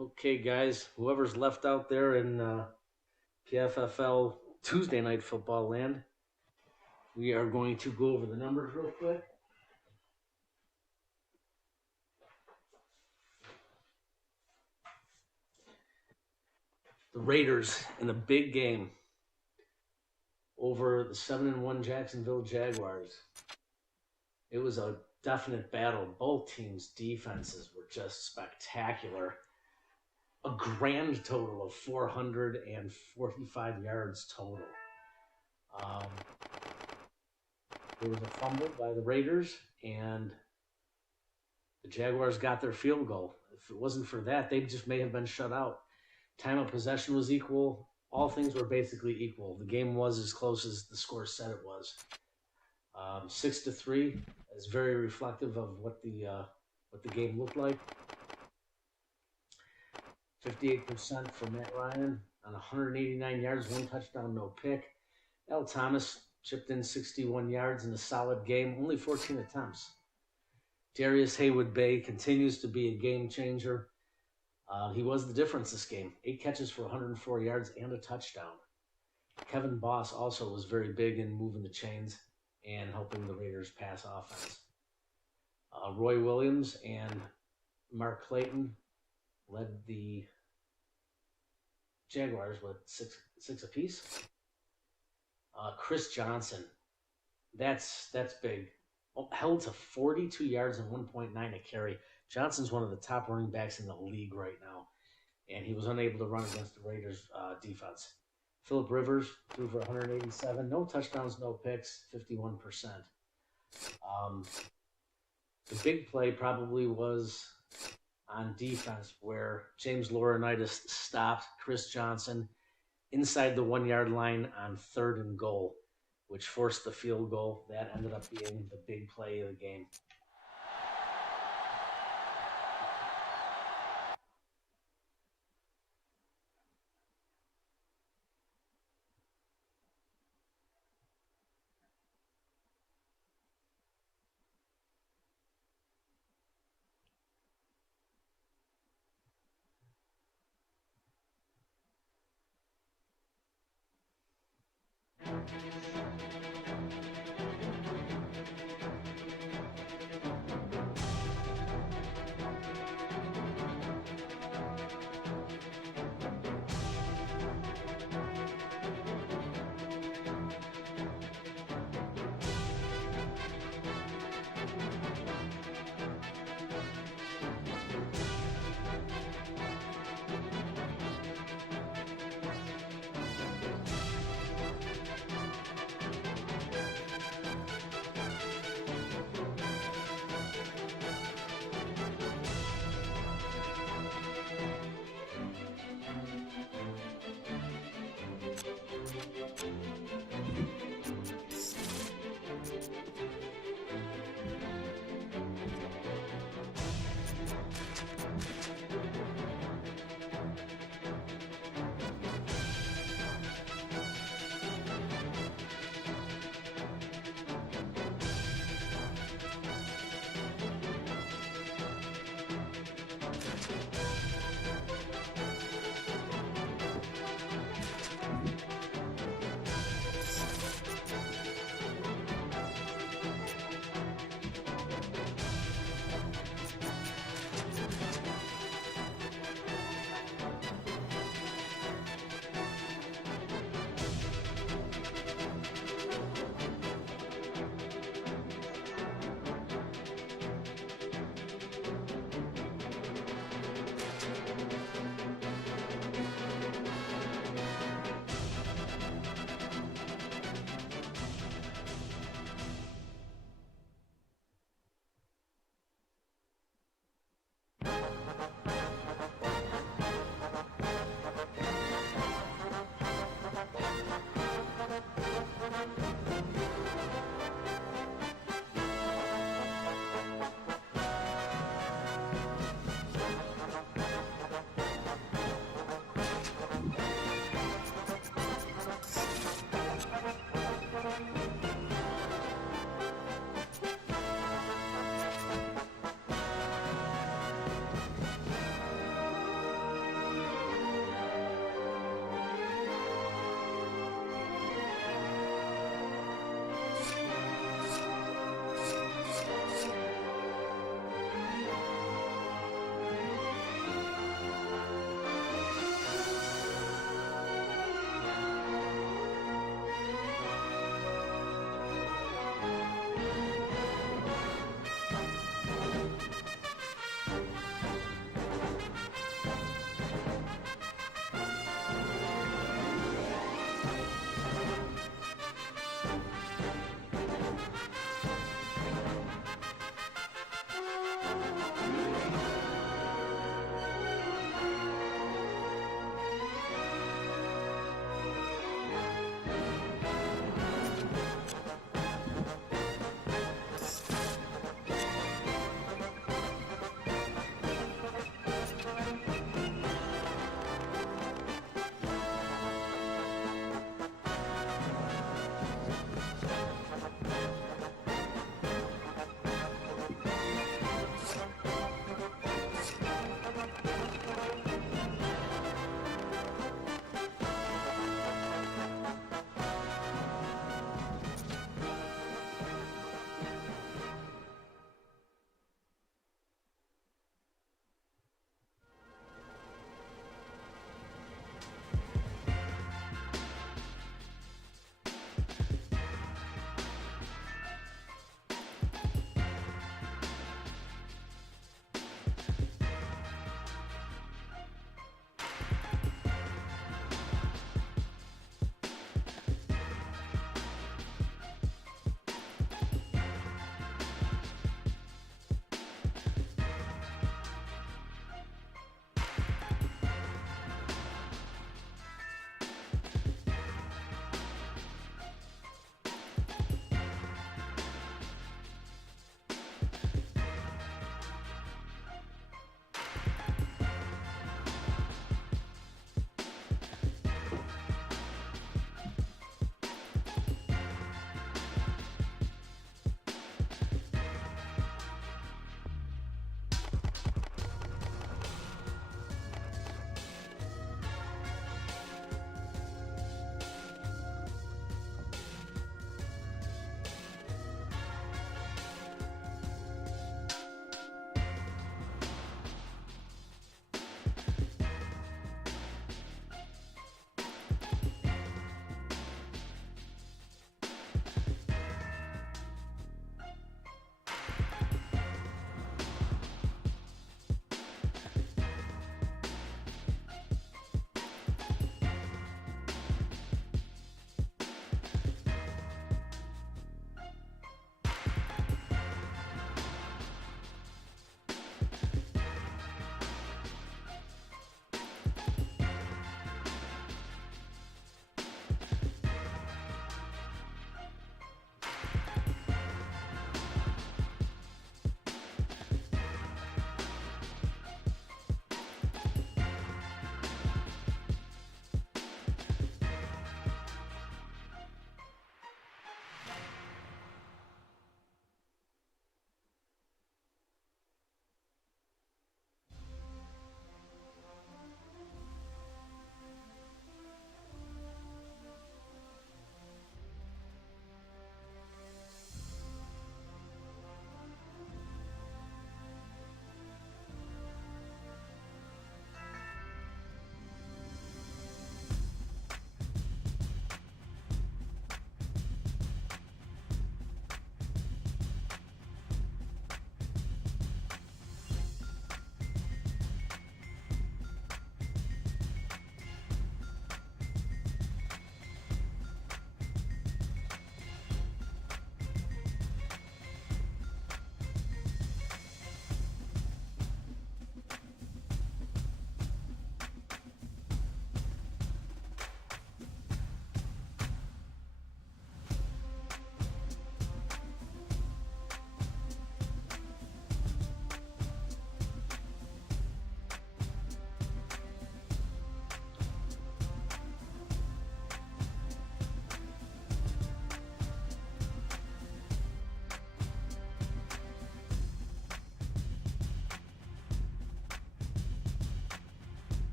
Okay, guys, whoever's left out there in PFFL Tuesday night football land, we are going to go over the numbers real quick. The Raiders in a big game over the 7-1 Jacksonville Jaguars. It was a definite battle. Both teams' defenses were just spectacular. A grand total of 445 yards total. There was a fumble by the Raiders, and the Jaguars got their field goal. If it wasn't for that, they just may have been shut out. Time of possession was equal. All things were basically equal. The game was as close as the score said it was. 6-3 is very reflective of what the game looked like. 58% for Matt Ryan on 189 yards, 1 touchdown, no pick. L. Thomas chipped in 61 yards in a solid game, only 14 attempts. Darius Haywood-Bay continues to be a game changer. He was the difference this game. 8 catches for 104 yards and a touchdown. Kevin Boss also was very big in moving the chains and helping the Raiders pass offense. Roy Williams and Mark Clayton led the Jaguars with six apiece. Chris Johnson, that's big. Held to 42 yards and 1.9 a carry. Johnson's one of the top running backs in the league right now, and he was unable to run against the Raiders' defense. Phillip Rivers threw for 187, no touchdowns, no picks, 51%. The big play probably was on defense, where James Laurinaitis stopped Chris Johnson inside the 1-yard line on 3rd and goal, which forced the field goal. That ended up being the big play of the game.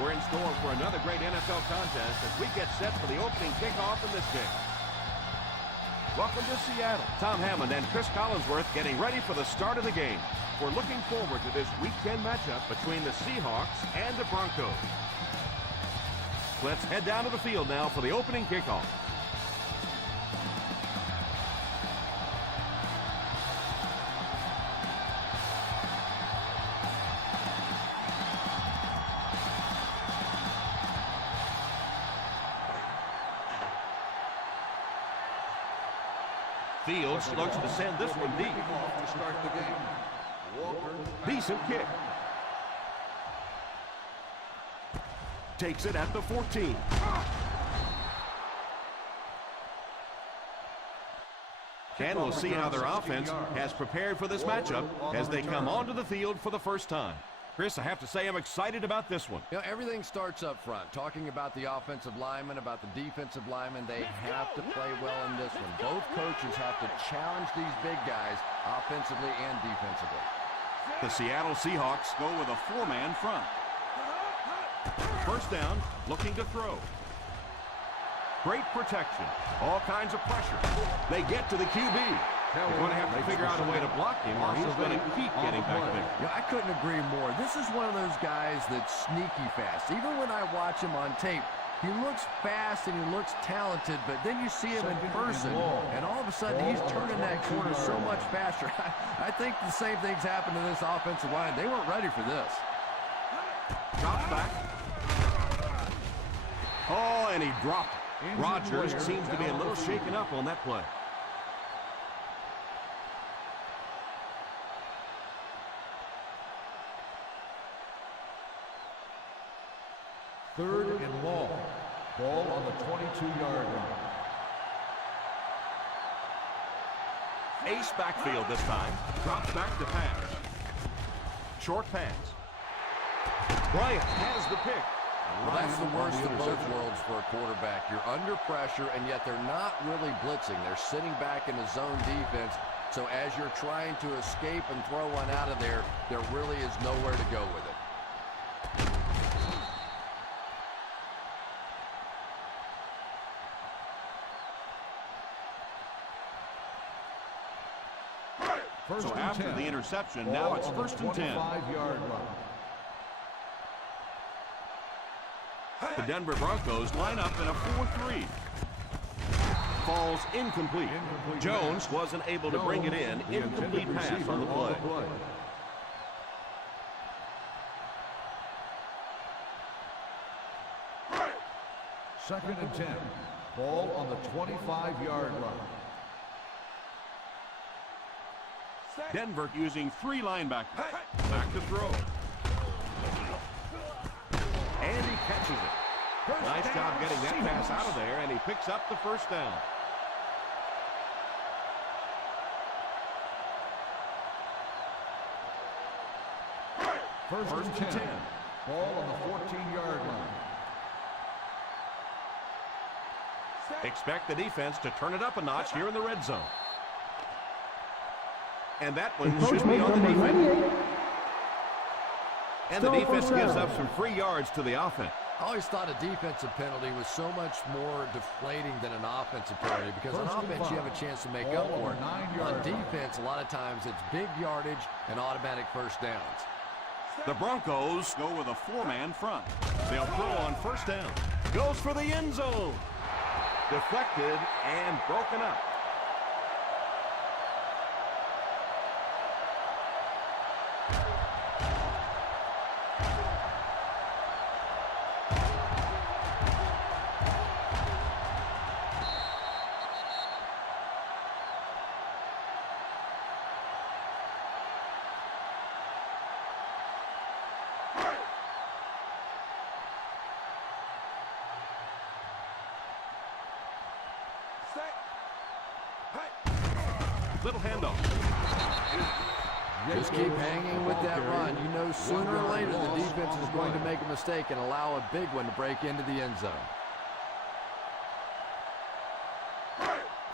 We're in store for another great NFL contest as we get set for the opening kickoff in this game. Welcome to Seattle. Tom Hammond and Chris Collinsworth getting ready for the start of the game. We're looking forward to this Week 10 matchup between the Seahawks and the Broncos. Let's head down to the field now for the opening kickoff. Fields looks to send this one deep. To start the game. Decent kick. Takes it at the 14. And we'll see how their offense has prepared for this matchup as they come onto the field for the first time. Chris, I have to say I'm excited about this one. You know, everything starts up front. Talking about the offensive linemen, about the defensive linemen, they have to play well in this one. Both coaches have to challenge these big guys offensively and defensively. The Seattle Seahawks go with a four-man front. First down, looking to throw. Great protection. All kinds of pressure. They get to the QB. They're going to have to figure out a way to block him or he's going to keep getting back there. Yeah, I couldn't agree more. This is one of those guys that's sneaky fast. Even when I watch him on tape, he looks fast and he looks talented, but then you see him in person, and all of a sudden he's turning that corner so much faster. I think the same thing's happened to this offensive line. They weren't ready for this. Drops back. Oh, and he dropped it. Rodgers seems to be a little shaken up on that play. Third and long. Ball on the 22-yard line. Ace backfield this time. Drops back to pass. Short pass. Bryant has the pick. Well, that's the worst of both worlds for a quarterback. You're under pressure, and yet they're not really blitzing. They're sitting back in a zone defense. So as you're trying to escape and throw one out of there, there really is nowhere to go with it. So after the interception, now it's first and 10. 25-yard line. The Denver Broncos line up in a 4-3. Falls incomplete. Jones wasn't able to bring it in. Incomplete pass on the play. Second and 10. Ball on the 25-yard line. Denver using 3 linebackers. Back to throw. And he catches it. Nice job getting that pass out of there, and he picks up the first down. First and 10. Ball on the 14-yard line. Expect the defense to turn it up a notch here in the red zone. And that one should be on the defense. And the defense gives up some free yards to the offense. I always thought a defensive penalty was so much more deflating than an offensive penalty because on offense you have a chance to make up for it. On defense, a lot of times it's big yardage and automatic first downs. The Broncos go with a 4-man front. They'll throw on first down. Goes for the end zone. Deflected and broken up. Little handoff. Just keep hanging with that run. You know sooner or later the defense is going to make a mistake and allow a big one to break into the end zone.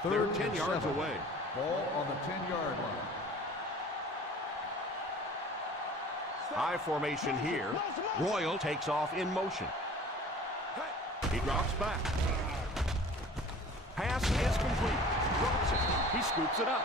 They're 10 yards away. Ball on the 10-yard line. High formation here. Royal takes off in motion. He drops back. Pass is complete. Drops it. He scoops it up.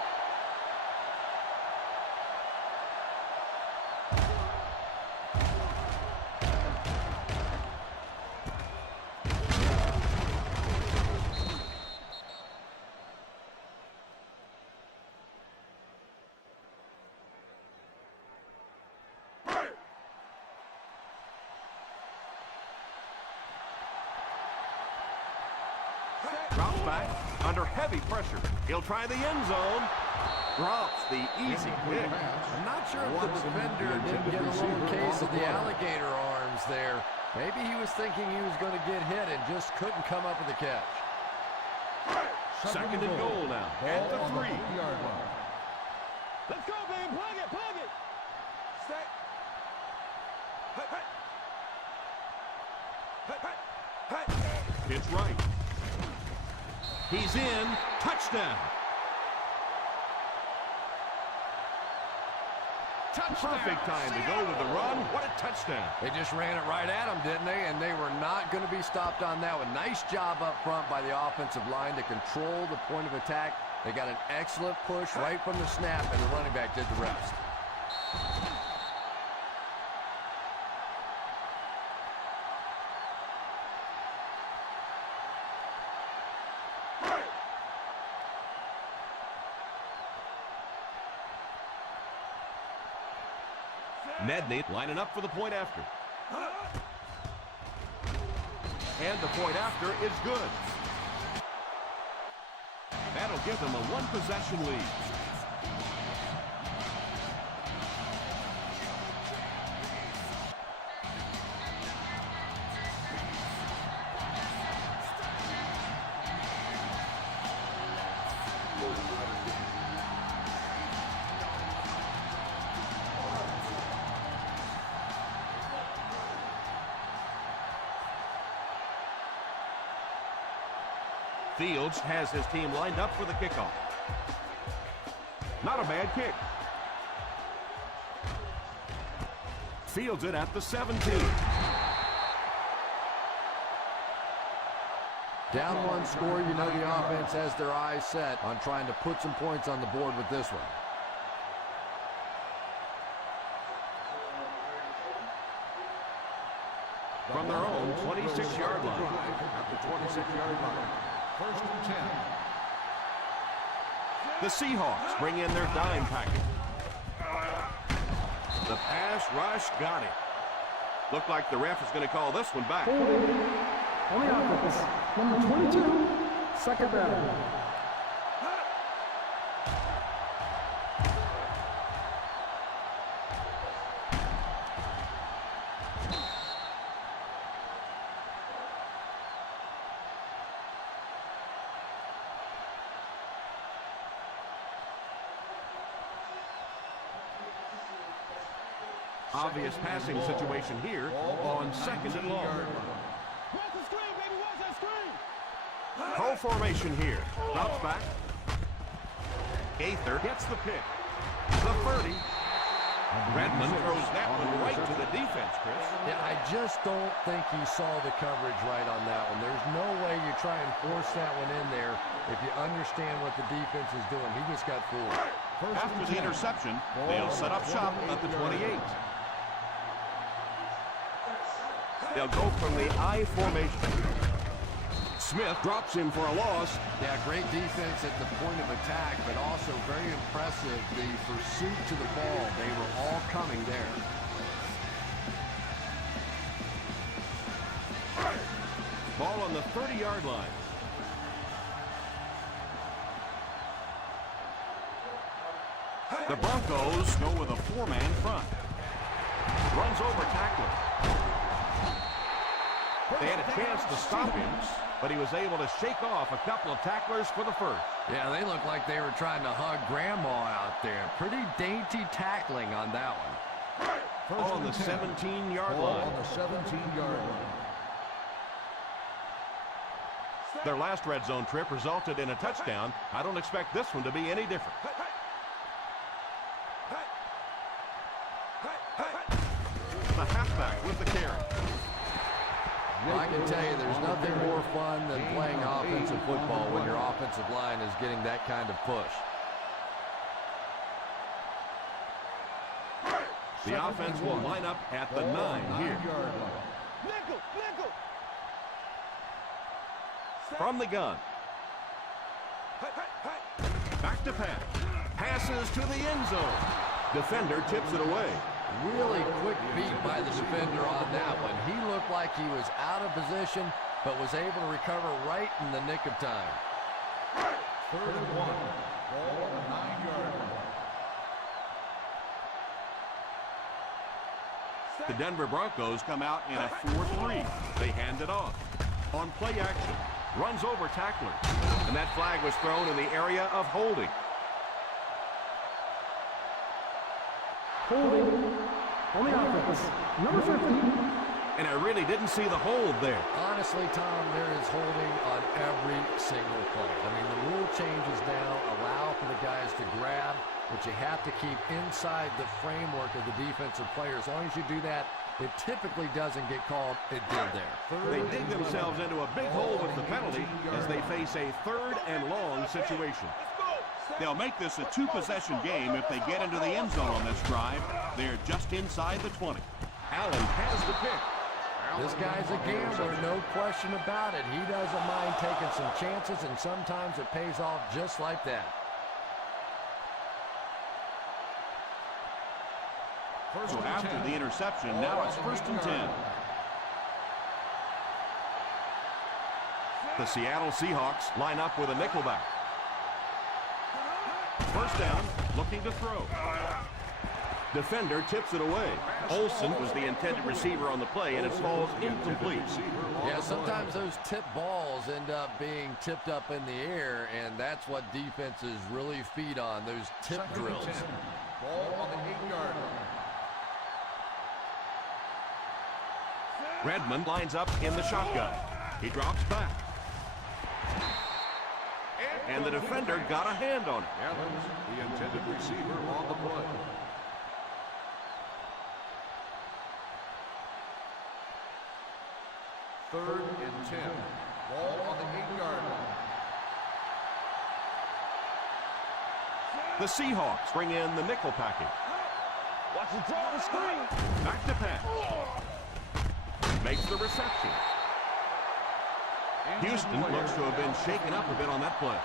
Drops back under heavy pressure. He'll try the end zone. Drops the easy pick. I'm not sure if the defender didn't get a little case of the alligator arms there. Maybe he was thinking he was going to get hit and just couldn't come up with a catch. Second and goal now at the 3. Let's go, baby. Plug it, plug it. Set. It's right. He's in. Touchdown. Perfect time to go to the run. What a touchdown. They just ran it right at him, didn't they? And they were not going to be stopped on that one. Nice job up front by the offensive line to control the point of attack. They got an excellent push right from the snap, and the running back did the rest. Nedney lining up for the point after. And the point after is good. That'll give them a 1-possession lead. Fields has his team lined up for the kickoff. Not a bad kick. Fields it at the 17. Down one score, you know the offense has their eyes set on trying to put some points on the board with this one. From their own 26-yard line. At the 26-yard line. First and 10. The Seahawks bring in their dime packet. The pass rush got it. Looked like the ref is going to call this one back. On the offense, number 22, Second down. Obvious passing situation here on second and long. Watch the screen, baby, watch that screen. Pro formation here. Drops back. Gaither gets the pick. The 30. Redmond throws that one right to the defense, Chris. Yeah, I just don't think he saw the coverage right on that one. There's no way you try and force that one in there if you understand what the defense is doing. He just got fooled. After the interception, they'll set up shop at the 28. They'll go from the I formation. Smith drops him for a loss. Yeah, great defense at the point of attack, but also very impressive the pursuit to the ball. They were all coming there. Ball on the 30-yard line. The Broncos go with a four-man front. Runs over tackler. They had a chance to stop him, but he was able to shake off a couple of tacklers for the first. Yeah, they looked like they were trying to hug Grandma out there. Pretty dainty tackling on that one. On the 17-yard line. On the 17-yard line. Their last red zone trip resulted in a touchdown. I don't expect this one to be any different. The halfback with the carry. Well, I can tell you there's nothing more fun than playing offensive football when your offensive line is getting that kind of push. The offense will line up at the 9 here. Nickel, nickel. From the gun. Back to pass. Passes to the end zone. Defender tips it away. Really quick beat by the defender on that one. He looked like he was out of position, but was able to recover right in the nick of time. 3rd and 1. Ball on the 9-yard line. The Denver Broncos come out in a 4-3. They hand it off. On play action. Runs over tackler. And that flag was thrown in the area of holding. Holding on the offense. Number 15. And I really didn't see the hold there. Honestly, Tom, there is holding on every single play. I mean, the rule changes now allow for the guys to grab, but you have to keep inside the framework of the defensive player. As long as you do that, it typically doesn't get called. It did there. They dig themselves into a big hole with the penalty as they face a 3rd and long situation. They'll make this a 2-possession game if they get into the end zone on this drive. They're just inside the 20. Allen has the pick. This guy's a gambler, no question about it. He doesn't mind taking some chances, and sometimes it pays off just like that. So after the interception, now it's 1st and 10. The Seattle Seahawks line up with a nickelback. 1st down, looking to throw. Defender tips it away. Olsen was the intended receiver on the play, and it falls incomplete. Yeah, sometimes those tip balls end up being tipped up in the air, and that's what defenses really feed on, those tip drills. Ball on the 8-yard line. Redmond lines up in the shotgun. He drops back. And the defender got a hand on it. Evans, the intended receiver on the play. Third and 10. Ball on the 8-yard line. The Seahawks bring in the nickel package. Watch the draw the screen. Back to pass. Makes the reception. Houston looks to have been shaken up a bit on that play.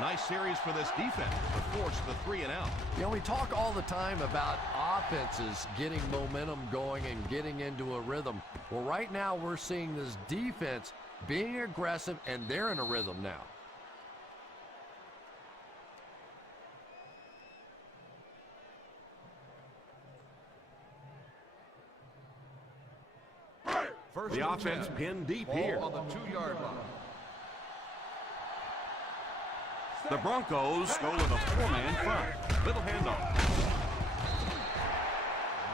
Nice series for this defense to force the 3-and-out. You know, we talk all the time about offenses getting momentum going and getting into a rhythm. Well, right now we're seeing this defense being aggressive, and they're in a rhythm now. The offense pinned deep here. On the 2-yard line. The Broncos go with a 4-man front. Little handoff.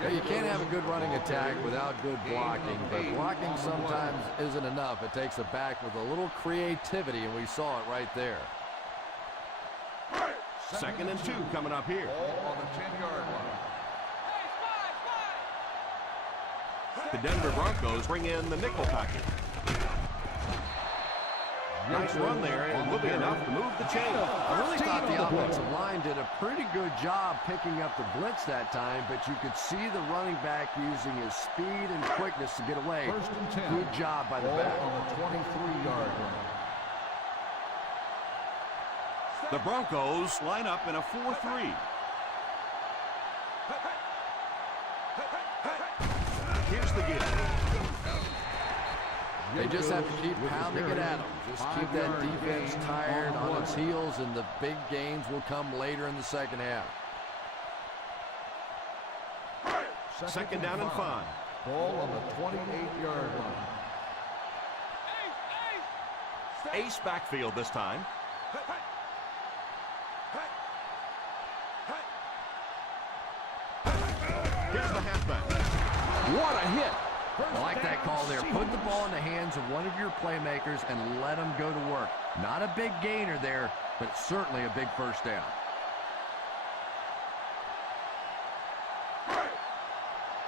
Yeah, you can't have a good running attack without good blocking, but blocking sometimes isn't enough. It takes a back with a little creativity, and we saw it right there. 2nd and 2 coming up here. Ball on the 10-yard line. The Denver Broncos bring in the nickel package. Nice run there, and will be enough to move the chain. I really thought the offensive line did a pretty good job picking up the blitz that time, but you could see the running back using his speed and quickness to get away. 1st and 10. Good job by the Ball back. on the 23-yard line. The Broncos line up in a 4-3. Here's the give. They just have to keep pounding it at them. Just keep that defense tired on its heels, and the big gains will come later in the second half. 2nd down and 5. Ball on the 28-yard line. Ace backfield this time. Here's the halfback. What a hit. I like that call there. Put the ball in the hands of one of your playmakers and let them go to work. Not a big gainer there, but certainly a big first down.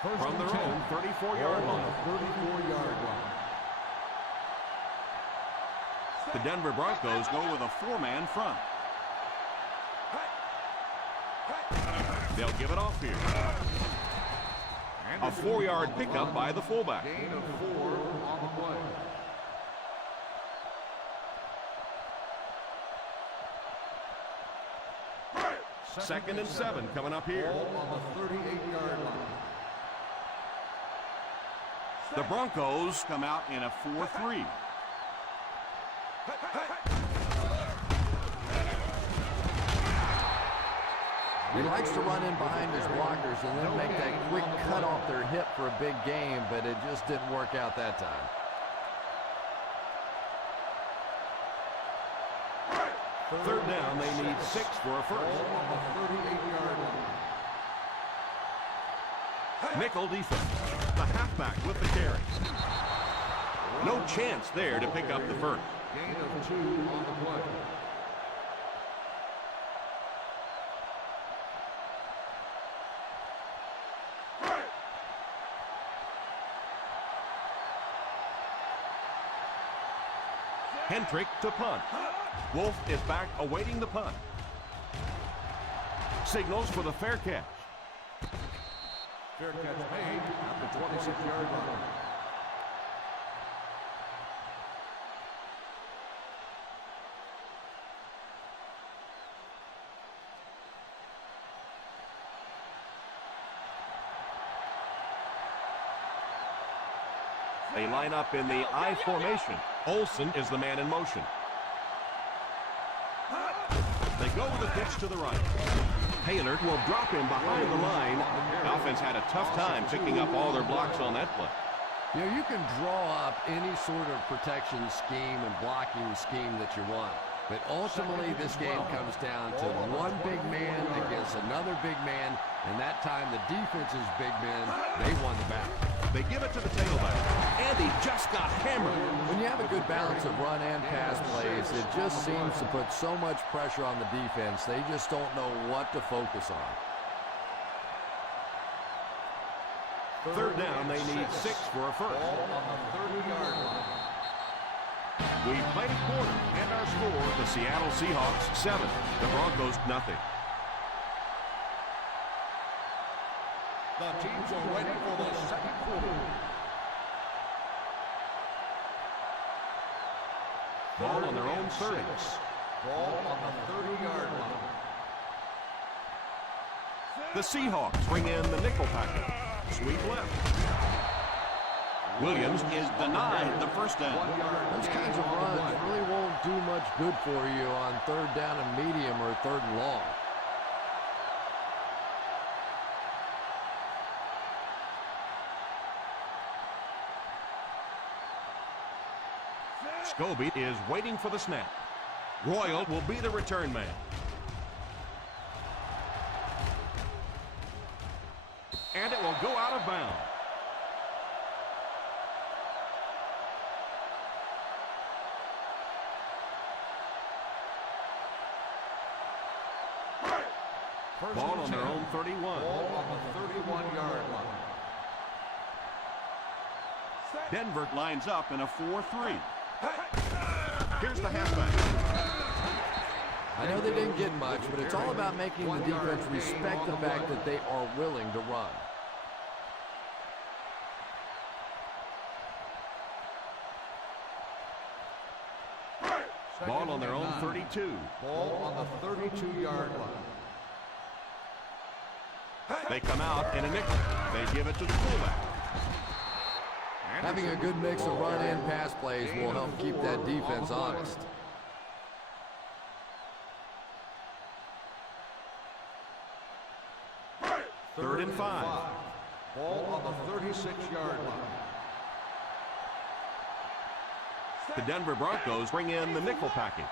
From their own 34-yard line. 34-yard line. The Denver Broncos go with a 4-man front. They'll give it off here. A 4-yard pickup by the fullback. Gain of 4 on the play. Second and 7 coming up here. Ball on the 38-yard line. The Broncos come out in a 4-3. He likes to run in behind his blockers and then make that quick cut off their hip for a big game, but it just didn't work out that time. Third down, they need 6 for a first. Ball on the 38-yard line. Nickel defense. The halfback with the carry. No chance there to pick up the first. Gain of 2 on the play. Hentrick to punt. Wolf is back awaiting the punt. Signals for the fair catch. Fair catch made at the 26-yard line. They line up in the I formation. Olsen is the man in motion. They go with a pitch to the right. Taylor will drop him behind the line. The offense had a tough time picking up all their blocks on that play. You know, you can draw up any sort of protection scheme and blocking scheme that you want. But ultimately, this game comes down to one big man against another big man. And that time, the defense's big men, they won the battle. They give it to the tailback. And he just got hammered. When you have a good balance of run and pass plays, it just seems to put so much pressure on the defense. They just don't know what to focus on. Third down, they need 6 for a first. Ball on the 30-yard line. We played a quarter, and our score, the Seattle Seahawks 7, the Broncos nothing. The teams are ready for the second quarter. Ball on their own 30. Ball on the 30-yard line. The Seahawks bring in the nickel package. Sweep left. Williams is denied the first down. Those kinds of runs really won't do much good for you on third down and medium or third and long. Scobie is waiting for the snap. Royal will be the return man. And it will go out of bounds. Ball on their own 31. Ball on the 31-yard line. Denver lines up in a 4-3. Here's the halfback. I know they didn't get much, but it's all about making the defense respect the fact that they are willing to run. Ball on their own 32. Ball on the 32-yard line. They come out in a nickel. They give it to the fullback. Having a good mix of run and pass plays will help keep that defense honest. Third and 5. Ball on the 36-yard line. The Denver Broncos bring in the nickel package.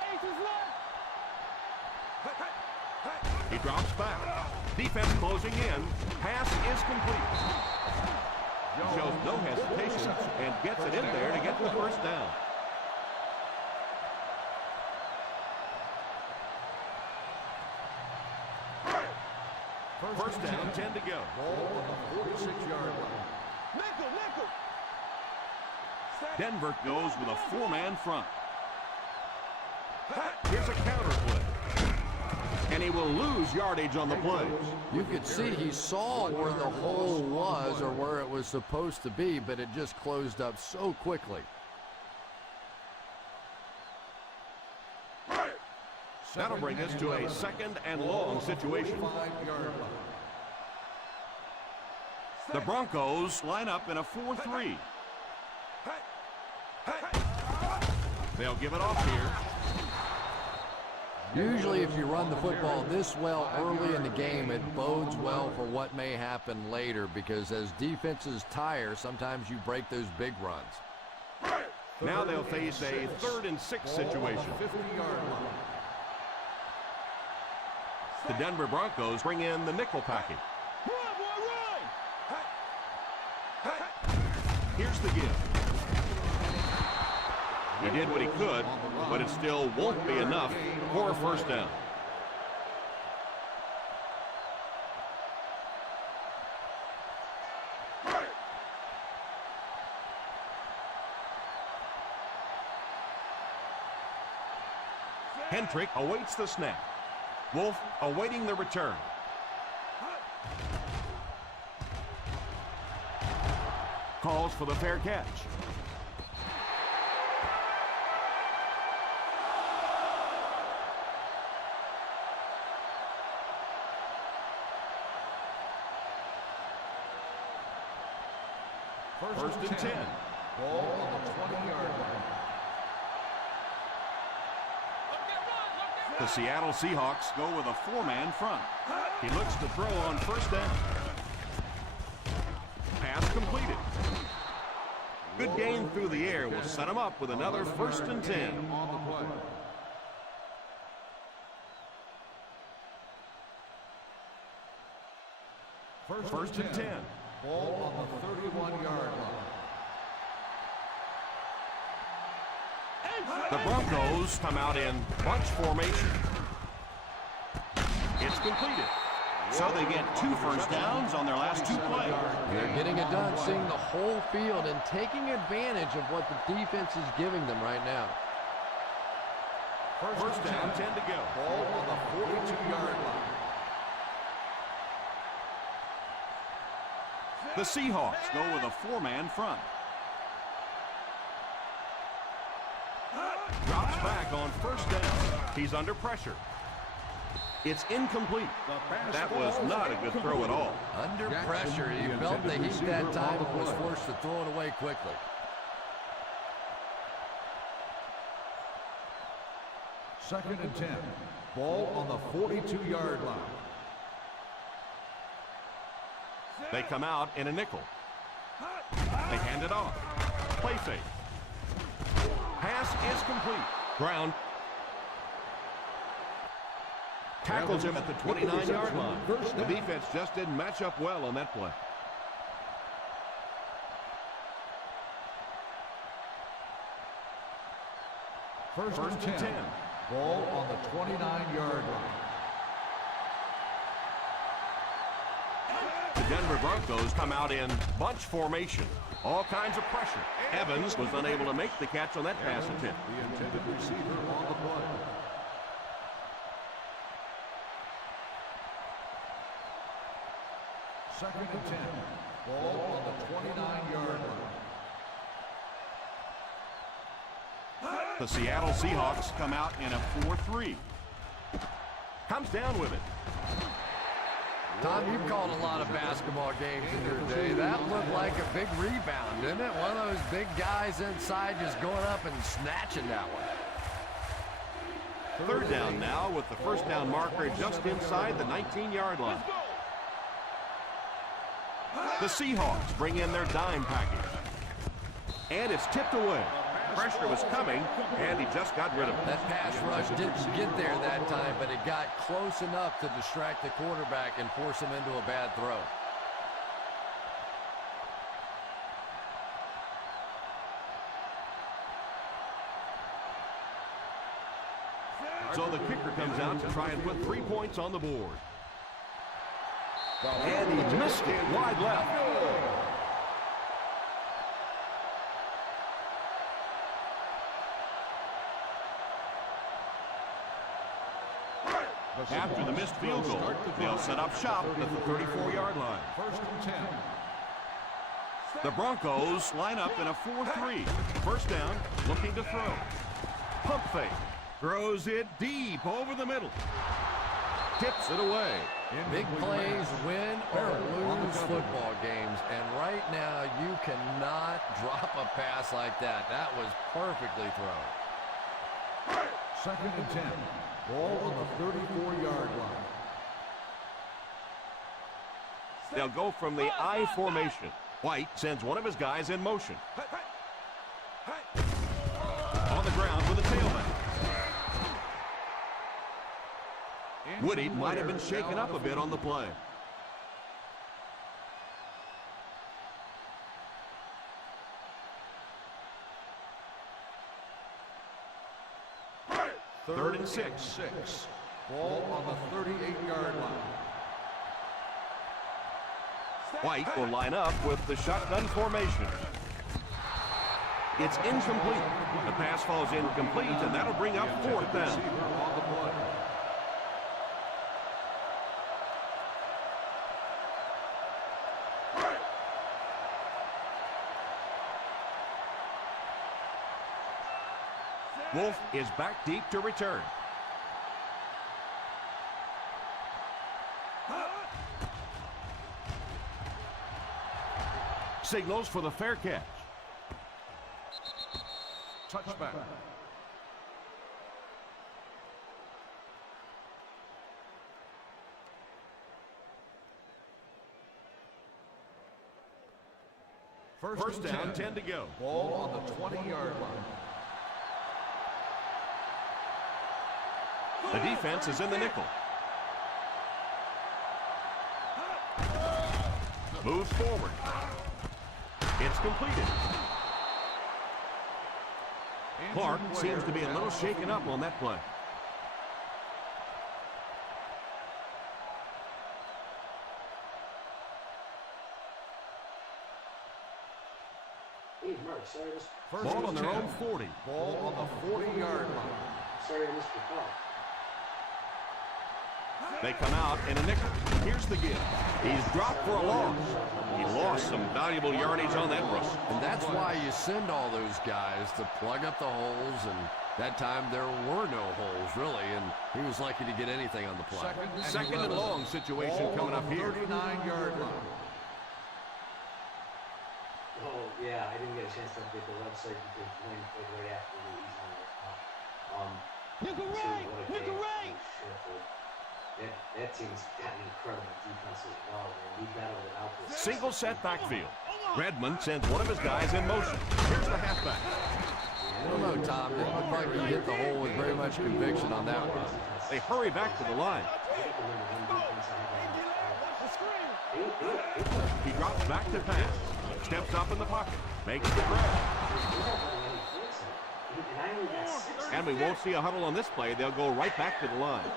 He drops back. Defense closing in. Pass is complete. Shows no hesitation and gets it in there to get the first down. First down, 10 to go. Ball on the 46-yard line. Nickel. Denver goes with a 4-man front. Here's a counter play. And he will lose yardage on the play. You could see he saw where the hole was or where it was supposed to be, but it just closed up so quickly. That'll bring us to a second and long situation. 45-yard line. The Broncos line up in a 4-3. They'll give it off here. Usually if you run the football this well early in the game, it bodes well for what may happen later, because as defenses tire, sometimes you break those big runs. Now they'll face a 3rd and 6 situation. 50-yard line. The Denver Broncos bring in the nickel package. Run, boy, run! Here's the give. He did what he could, but it still won't be enough for a first down. Hentrick awaits the snap. Wolf awaiting the return. Calls for the fair catch. First and 10. Ball on the 20-yard line. The Seattle Seahawks go with a 4-man front. He looks to throw on first down. Pass completed. Good gain through the air will set him up with another 1st and 10. On the play. First and 10. Ball on the 31-yard line. The Broncos come out in bunch formation. It's completed. So they get 2 first downs on their last 2 plays. They're getting it done, seeing the whole field and taking advantage of what the defense is giving them right now. First down, 10 to go. Ball on the 42-yard line. The Seahawks go with a 4-man front. Drops back on first down. He's under pressure. It's incomplete. That was not a good throw at all. Under pressure, he felt the heat that time and was forced to throw it away quickly. Second and 10. Ball on the 42-yard line. They come out in a nickel. They hand it off. Play fake. Pass is complete. Ground. Tackles him at the 29-yard line. The defense just didn't match up well on that play. First and 10. Ball on the 29-yard line. The Denver Broncos come out in bunch formation. All kinds of pressure. Evans was unable to make the catch on that pass attempt. The intended receiver on the play. Second and 10. Ball on the 29-yard line. The Seattle Seahawks come out in a 4-3. Comes down with it. Tom, you've called a lot of basketball games in your day. That looked like a big rebound, didn't it? One of those big guys inside just going up and snatching that one. Third down now with the first down marker just inside the 19-yard line. The Seahawks bring in their dime package. And it's tipped away. Pressure was coming, and he just got rid of it. That pass rush didn't get there that time, but it got close enough to distract the quarterback and force him into a bad throw. So the kicker comes out to try and put 3 points on the board. And he missed it wide left. After the missed field goal, they'll set up shop at the 34-yard line. First and 10. The Broncos line up in a 4-3. First down, looking to throw. Pump fake. Throws it deep over the middle. Tips it away. Big plays win or lose football games, and right now you cannot drop a pass like that. That was perfectly thrown. Second and 10. Ball on the 34-yard line. They'll go from the I formation. White sends one of his guys in motion. On the ground with a tailback. Woody might have been shaken up a bit on the play. Third and 6. Ball on the 38-yard line. White will line up with the shotgun formation. It's incomplete. The pass falls incomplete, and that'll bring up fourth down. Wolf is back deep to return. Signals for the fair catch. Touchback. First down, 10 to go. Ball on the 20-yard line. The defense is in the nickel. Moves forward. It's completed. Clark seems to be a little shaken up on that play. Hey, Mark, sorry, Ball on their own 40. Ball on the 40-yard line. sorry I missed the call. They come out in a nickel. Here's the give. He's dropped for a loss. He lost some valuable yardage on that run. And that's why you send all those guys to plug up the holes, and that time there were no holes, really, and he was lucky to get anything on the play. Second and long situation coming up here. 39-yard line. Oh, yeah, I didn't get a chance to update the website because Blaine played right after me. He's on there. Nickel right! Nickel right! That team's got an incredible defense as well, man. We battled it out this Single set backfield. Redmond sends one of his guys in motion. Here's the halfback. I don't know, Tom. It looked like he hit the hole with very much conviction on that one. They hurry back to the line. He drops back to pass. Steps up in the pocket. Makes the grab. And we won't see a huddle on this play. They'll go right back to the line.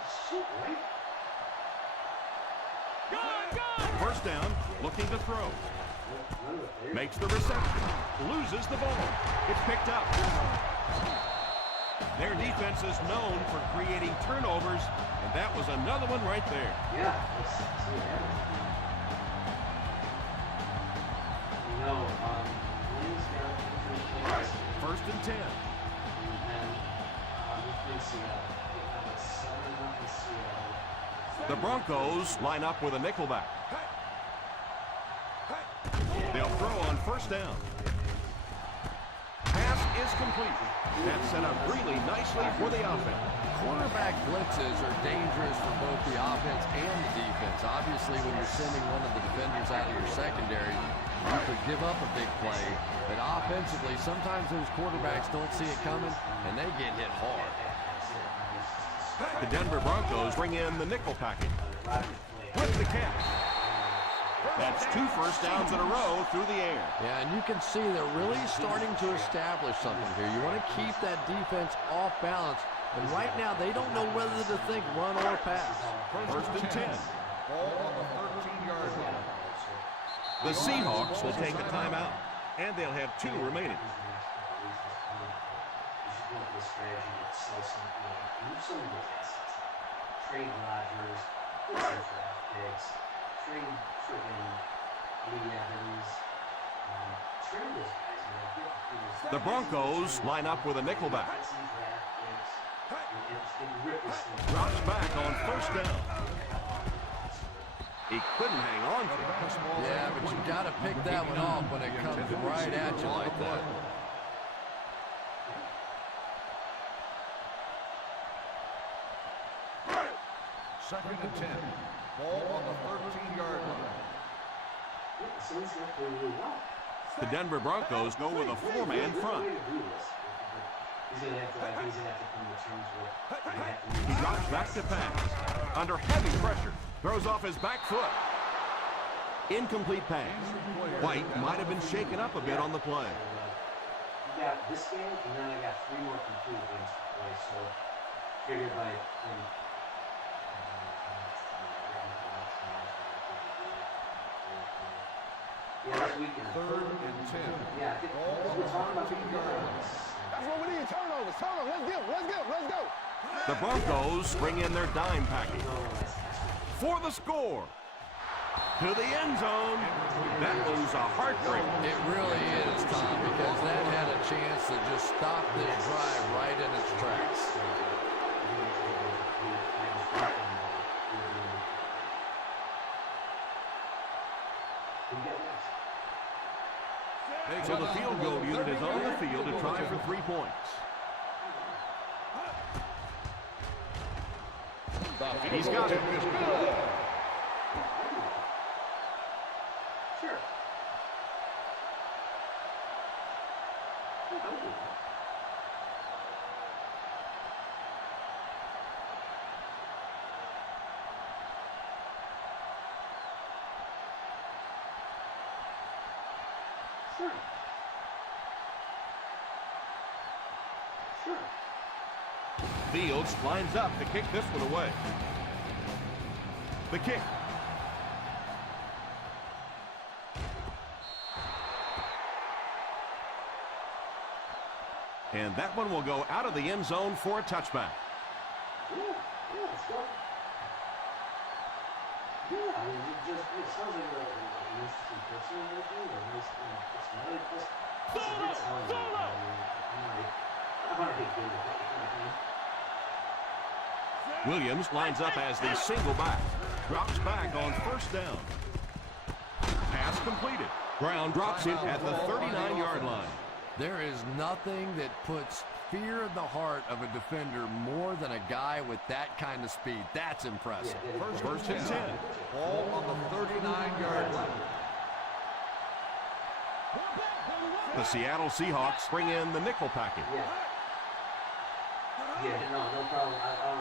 First down, looking to throw. Makes the reception. Loses the ball. It's picked up. Their defense is known for creating turnovers, and that was another one right there. Yeah, let's see what happens. First and 10. The Broncos line up with a nickelback. They'll throw on first down. Pass is complete. That's set up really nicely for the offense. Quarterback blitzes are dangerous for both the offense and the defense. Obviously, when you're sending one of the defenders out of your secondary, you could give up a big play. But offensively, sometimes those quarterbacks don't see it coming, and they get hit hard. The Denver Broncos bring in the nickel package. With the catch. That's 2 first downs in a row through the air. Yeah, and you can see they're really starting to establish something here. You want to keep that defense off balance. And right now, they don't know whether to think run or pass. First and 10. Ball on the 13-yard line. The Seahawks will take a timeout, and they'll have 2 remaining. Trade Rodgers, get some draft picks, trade friggin' Lee Evans, trade those guys, man. The Broncos line up with a nickelback. Drops back on first down. He couldn't hang on to it. Yeah, but you got to pick that one off when it comes right at you like that. Second and 10. Ball on the 13-yard line. The Denver Broncos go with a 4-man front. He drops back to pass. Under heavy pressure. Throws off his back foot. Incomplete pass. White might have been shaken up a bit on the play. You got this game, and then I got 3 more complete games to play, so figured by yeah, this weekend. Third and 10. Yeah, we're talking about 50 yards. That's what we need. Turnovers. Let's go. Let's go. Let's go. The Broncos bring in their dime package. For the score. To the end zone. That was a heartbreaker. It really is, Tom, because that had a chance to just stop this drive right in its tracks. So the field goal unit is on the field to try for 3 points. He's got it. Sure. Sure. Sure. Fields lines up to kick this one away. The kick. And that one will go out of the end zone for a touchback. Yeah, let's go. Yeah, I mean, it sounds like an interesting person or anything, or nice, it's money, plus it's a good talent. I'm not a big deal with it, you know what I mean? Williams lines up as the single back. Drops back on first down. Pass completed. Brown drops it at the 39-yard line. There is nothing that puts fear in the heart of a defender more than a guy with that kind of speed. That's impressive. First and 10. Ball on the 39-yard line. The Seattle Seahawks bring in the nickel package. Yeah, no problem. I'll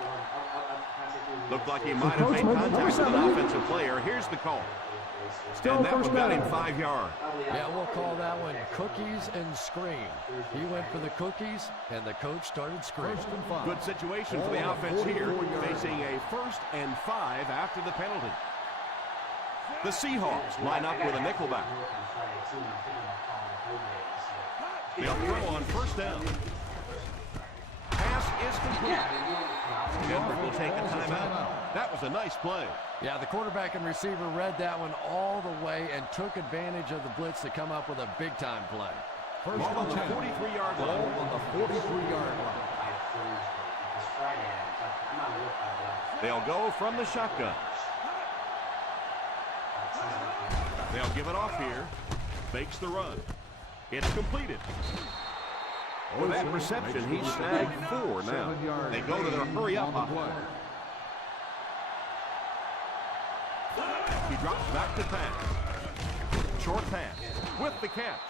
Looked like he might have made contact with an offensive player. Here's the call. And that one got him 5 yards. Yeah, we'll call that one cookies and scream. He went for the cookies, and the coach started screaming. Good situation for the offense here, facing a 1st and 5 after the penalty. The Seahawks line up with a nickelback. They'll throw on first down. Pass is complete. Denver will take a timeout. That was a nice play. Yeah, the quarterback and receiver read that one all the way and took advantage of the blitz to come up with a big-time play. Ball on the 43-yard line. On the 43-yard line. They'll go from the shotgun. They'll give it off here. Fakes the run. It's completed. For that reception, he's snagged 4 now. They go to their hurry-up play. He drops back to pass. Short pass with the catch.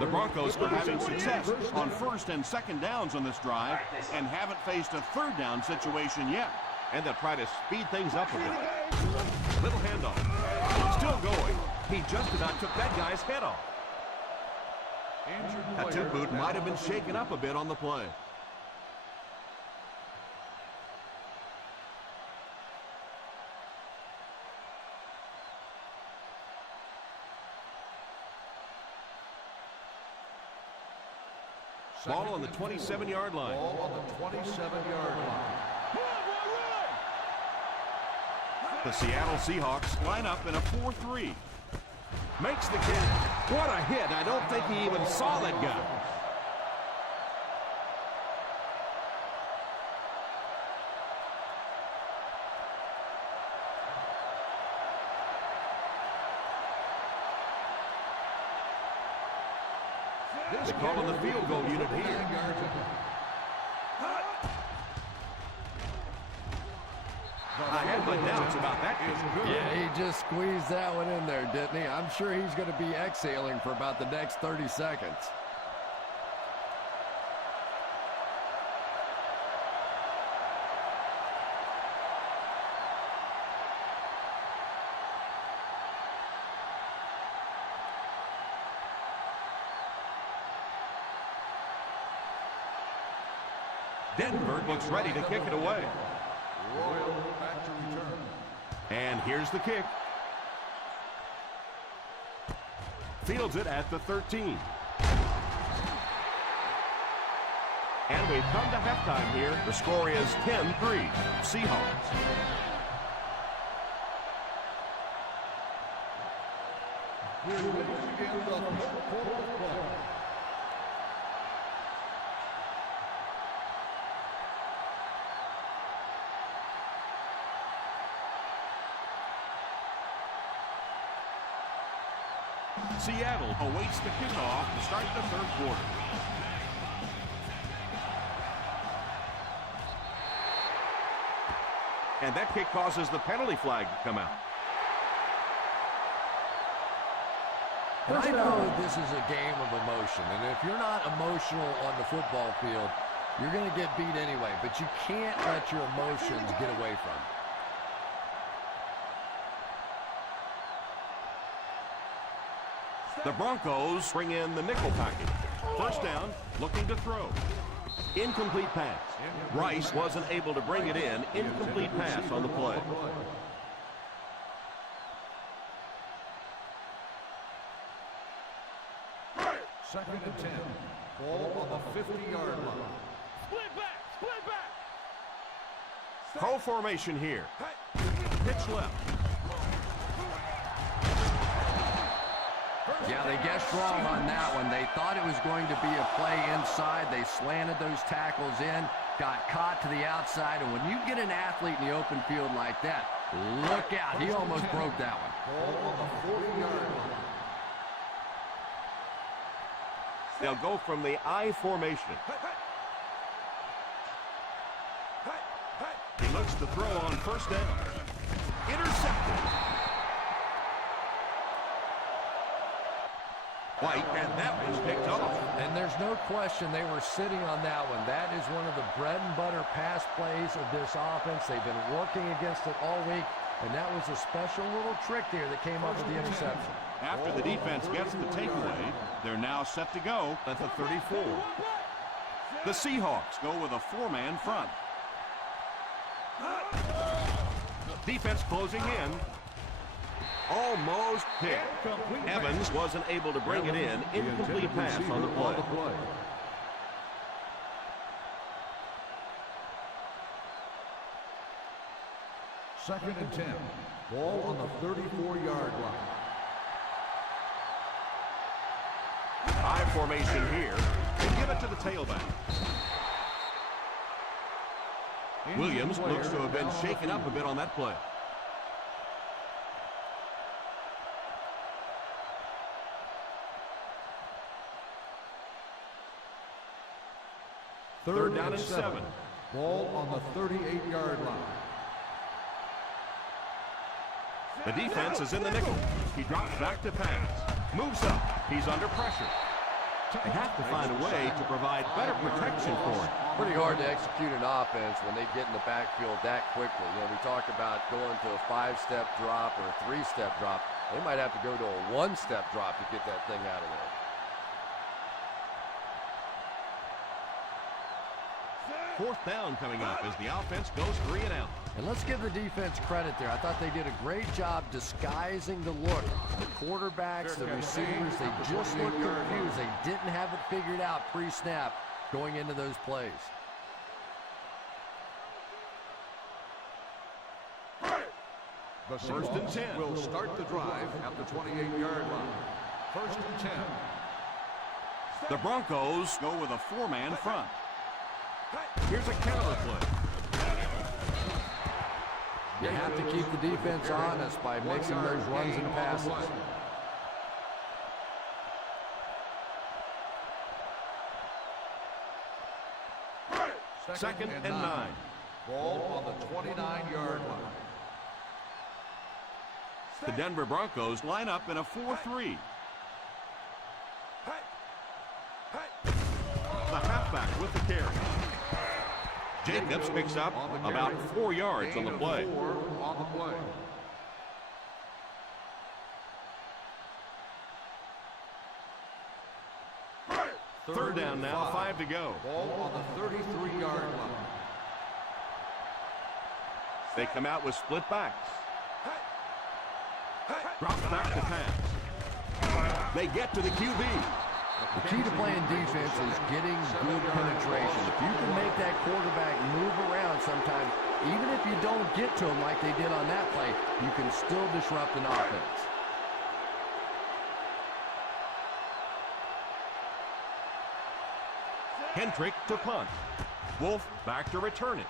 The Broncos are having success on 1st and 2nd downs on this drive and haven't faced a 3rd down situation yet. And they'll try to speed things up a bit. Little handoff. Still going. He just about took that guy's head off. That tip boot might have been shaken up a bit on the play. Ball on the 27-yard line. Ball on the 27-yard line. The Seattle Seahawks line up in a 4-3. Makes the catch. What a hit. I don't think he even saw that guy. They call in the field goal unit here. I had my doubts about that kick. Yeah, he just squeezed that one in there, didn't he? I'm sure he's going to be exhaling for about the next 30 seconds. Denver looks ready to kick it away. And here's the kick. Fields it at the 13. And we've come to halftime here. The score is 10-3. Seahawks. Seattle awaits the kickoff to start the 3rd quarter. And that kick causes the penalty flag to come out. And I know this is a game of emotion, and if you're not emotional on the football field, you're going to get beat anyway, but you can't let your emotions get away from you. The Broncos bring in the nickel package. First down, looking to throw. Incomplete pass. Rice wasn't able to bring it in. Incomplete pass on the play. Second and 10. Ball on the 50-yard line. Split back, split back. Pro formation here. Pitch left. Yeah, they guessed wrong on that one. They thought it was going to be a play inside. They slanted those tackles in, got caught to the outside, and when you get an athlete in the open field like that, look out. He almost broke that one. Ball on the 40-yard line. They'll go from the I formation. He looks to throw on first down. Intercepted. White, and that was picked off. And there's no question they were sitting on that one. That is one of the bread and butter pass plays of this offense. They've been working against it all week, and that was a special little trick there that came up with the interception. After the defense gets the takeaway, they're now set to go at the 34. The Seahawks go with a four-man front. Defense closing in. Almost hit. Evans wasn't able to bring it in. Incomplete pass on the play. Second and 10. Ball on the 34-yard line. I formation here. They give it to the tailback. Williams looks to have been shaken up a bit on that play. Third down and 7. Ball on the 38-yard line. The defense is in the nickel. He drops back to pass. Moves up. He's under pressure. They have to find a way to provide better protection for him. Pretty hard to execute an offense when they get in the backfield that quickly. You know, we talked about going to a 5-step drop or a 3-step drop. They might have to go to a 1-step drop to get that thing out of there. Fourth down coming up as the offense goes 3 and out. And let's give the defense credit there. I thought they did a great job disguising the look. The quarterbacks, the receivers, they just looked confused. They didn't have it figured out pre-snap going into those plays. The First and 10. will start the drive at the 28-yard line. First and 10. The Broncos go with a four-man front. Here's a counter play. You have to keep the defense honest by mixing those runs and passes. Second and 9. Ball on the 29-yard line. The Denver Broncos line up in a 4-3. The halfback with the carry. Jacobs picks up about 4 yards on the play. Third down now, 5 to go. Ball on the 33-yard line. They come out with split backs. Drops back to pass. They get to the QB. The key to playing defense is getting good penetration. If you can make that quarterback move around sometimes, even if you don't get to him like they did on that play, you can still disrupt an offense. Kendrick to punt. Wolf back to return it.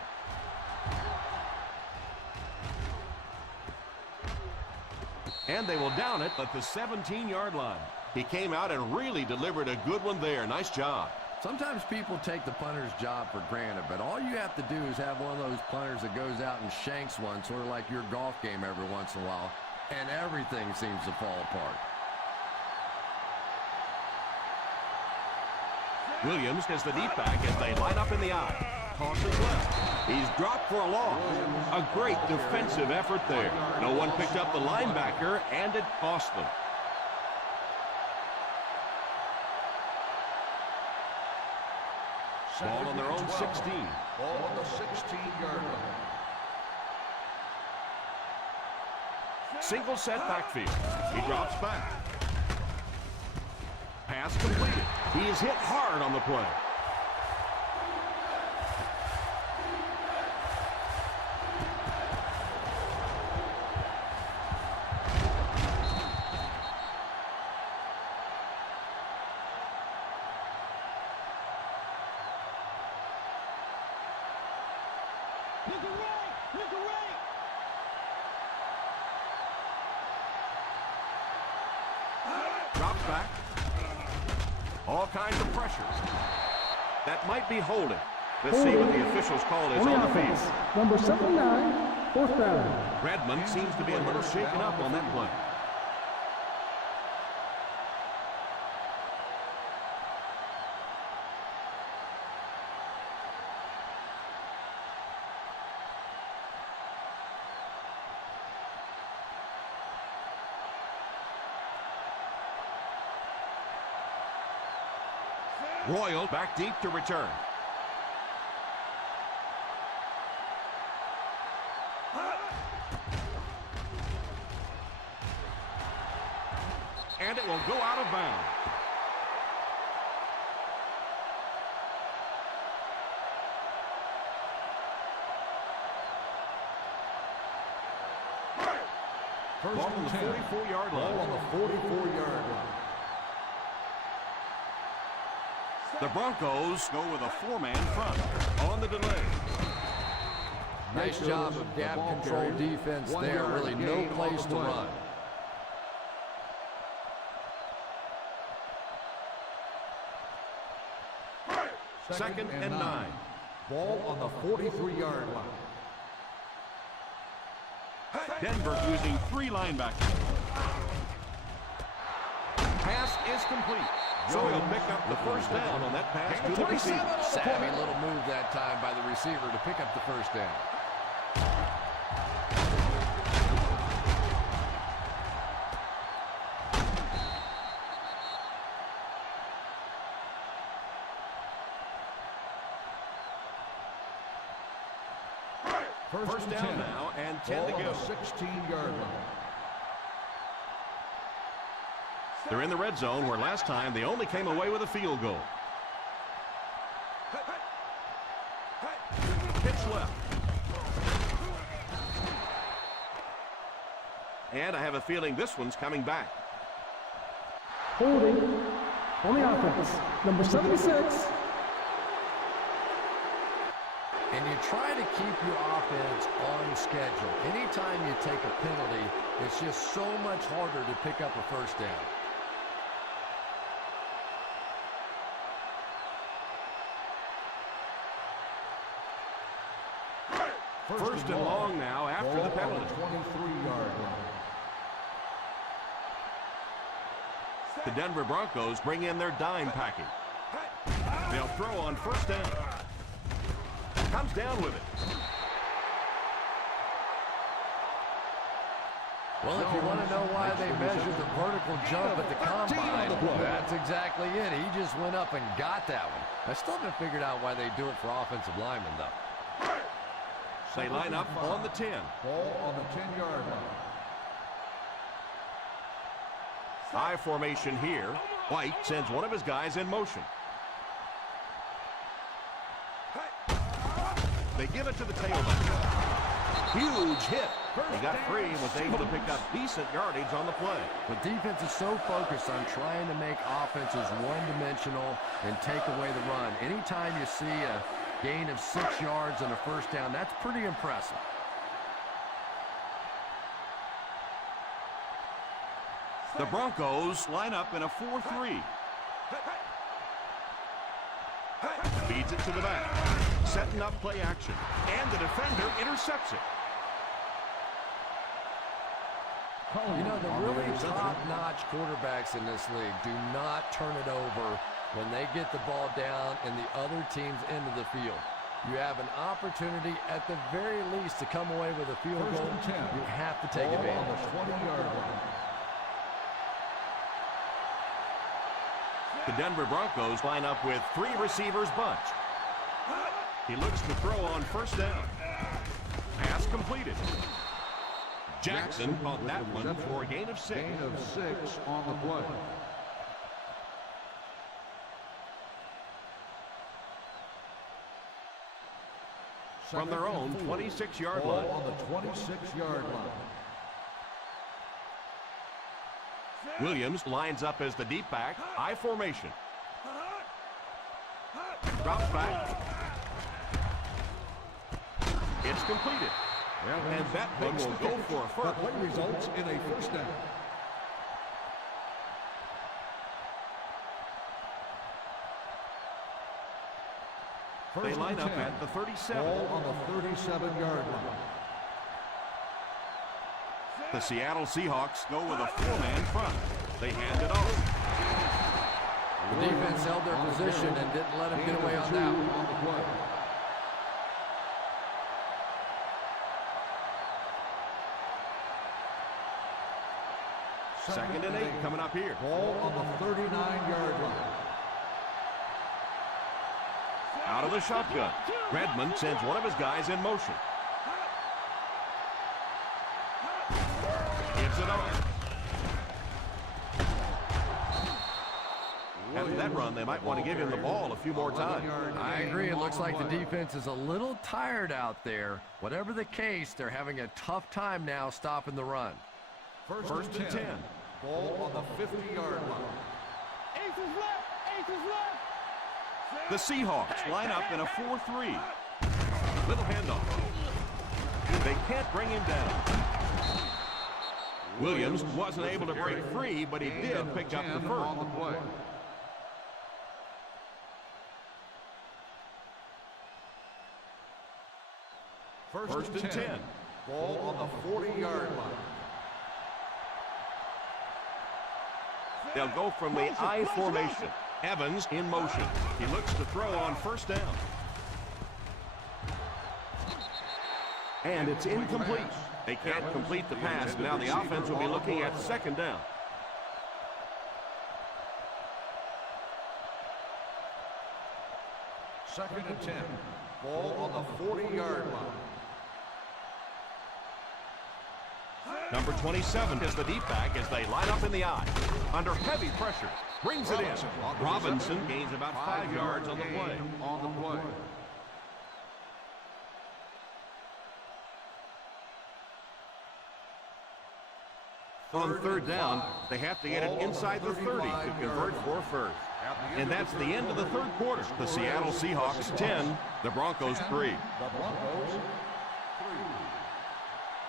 And they will down it at the 17-yard line. He came out and really delivered a good one there. Nice job. Sometimes people take the punter's job for granted, but all you have to do is have one of those punters that goes out and shanks one, sort of like your golf game every once in a while, and everything seems to fall apart. Williams is the deep back as they line up in the eye. Tosses left. He's dropped for a loss. A great defensive effort there. No one picked up the linebacker, and it cost them. Ball on their own 16. Ball on the 16-yard line. Single set backfield. He drops back. Pass completed. He is hit hard on the play. Drops back. All kinds of pressure. That might be holding. Let's see what the officials call is on the field. Number 79, fourth down. Redmond seems to be a little shaken up on that play. Royal back deep to return. And it will go out of bounds. First Ball on the 44-yard line. Ball on the 44-yard line. The Broncos go with a four-man front on the delay. Nice job of gap control defense there. Really no place to run. Second and 9. Ball on the 43-yard line. Denver using 3 linebackers. Pass is complete. So he'll pick up the first down on that pass to the receiver. Savvy little move that time by the receiver to pick up the first down. First down now and 10 to go. 16-yard line. They're in the red zone where last time they only came away with a field goal. Pitch left. And I have a feeling this one's coming back. Holding on the offense. Number 76. And you try to keep your offense on schedule. Anytime you take a penalty, it's just so much harder to pick up a first down. First and long now after the penalty. 23-yard line. The Denver Broncos bring in their dime package. They'll throw on first down. Comes down with it. Well, if you want to know why they measured the vertical jump at the combine, that's exactly it. He just went up and got that one. I still haven't figured out why they do it for offensive linemen, though. They line up on the 10. Ball on the 10-yard line. I formation here. White sends one of his guys in motion. They give it to the tailback. Huge hit. He got free and was able to pick up decent yardage on the play. The defense is so focused on trying to make offenses one-dimensional and take away the run. Anytime you see a gain of 6 yards and a first down, that's pretty impressive. The Broncos line up in a 4-3. Feeds it to the back. Setting up play action. And the defender intercepts it. You know, the really top-notch quarterbacks in this league do not turn it over when they get the ball down in the other team's end of the field. You have an opportunity at the very least to come away with a field goal. You have to take advantage. On the 20-yard line. The Denver Broncos line up with 3 receivers bunch. He looks to throw on first down. Pass completed. Jackson caught that one for a gain of 6. Gain of 6 on the play. From their own 26-yard Ball line. on the 26-yard line. Williams lines up as the deep back. I formation. Drops back. It's It's completed. And that one will go for a The first. play results in a first down. They line up at the 37. Ball on the 37-yard line. The Seattle Seahawks go with a 4-man front. They hand it off. The defense held their position and didn't let him get away on that one. On the play. Second and 8 coming up here. Ball on the 39-yard line. Out of the shotgun. Redmond sends one of his guys in motion. Gives it off. After that run, they might want to give him the ball a few more times. I agree. It looks like the defense is a little tired out there. Whatever the case, they're having a tough time now stopping the run. First and 10. Ball on the 50-yard line. Ace is left. Ace is left. The Seahawks line up in a 4-3. Little handoff. They can't bring him down. Williams wasn't able to break free, but he did pick up the first. On the play. First and 10. Ball on the 40-yard line. They'll go from the I formation. Evans in motion. He looks to throw on first down. And it's incomplete. They can't complete the pass. Now the offense will be looking at second down. Second and 10. Ball on the 40-yard line. Number 27 is the deep back as they line up in the I. Under heavy pressure. Brings it in. Robinson gains about 5 yards on the play. On the play. On third down, they have to get it inside the 30 to convert for first. And that's the end of the third quarter. The Seattle Seahawks 10, the Broncos 3. The Broncos 3.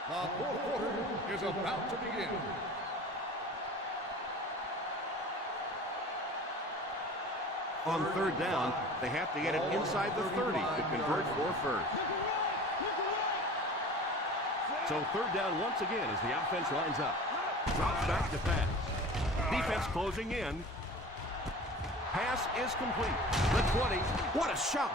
The fourth quarter is about to begin. On third down, they have to get it inside the 30 to convert for first. So third down once again as the offense lines up. Drops back to pass. Defense closing in. Pass is complete. The 20. What a shot!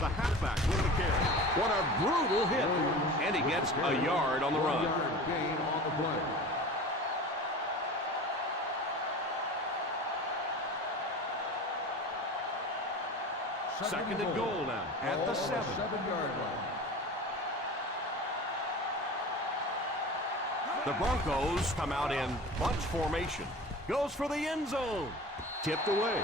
The halfback with the carry. What a brutal hit. And he gets a yard on the run. Yard gain on the play. Second and goal now at the 7. 7-yard line. The Broncos come out in bunch formation. Goes for the end zone. Tipped away.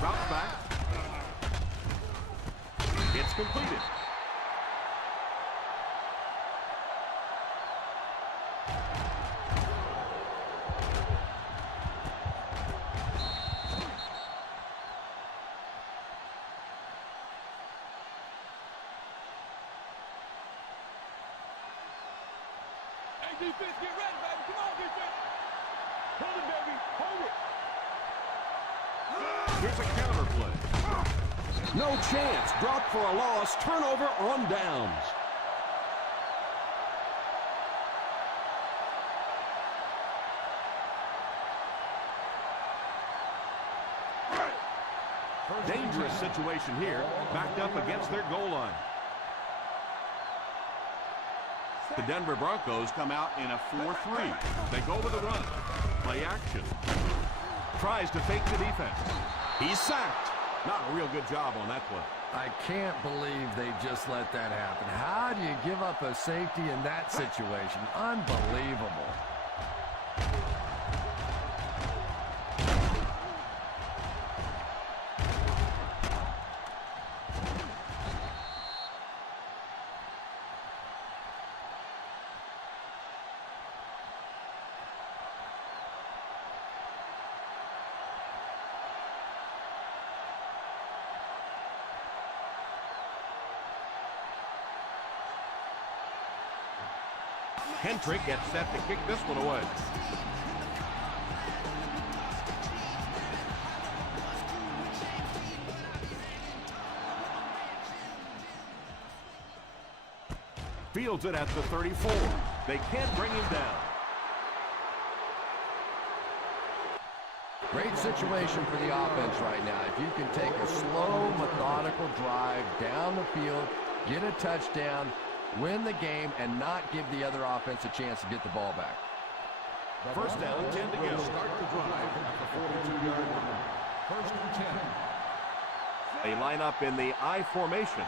Route back. It's completed. Hey, defense, get ready, baby. Come on, defense. Hold it, baby. Hold it. Here's a counter play. No chance. Dropped for a loss. Turnover on downs. Dangerous situation here. Backed up against their goal line. The Denver Broncos come out in a 4-3. They go with a run. Play action. Tries to fake the defense. He's sacked. Not a real good job on that play. I can't believe they just let that happen. How do you give up a safety in that situation? Unbelievable. Kendrick gets set to kick this one away. Fields it at the 34. They can't bring him down. Great situation for the offense right now. If you can take a slow, methodical drive down the field, get a touchdown, win the game, and not give the other offense a chance to get the ball back. First down, 10 to go. Start the drive at the 42-yard line. First and 10. They line up in the I formation.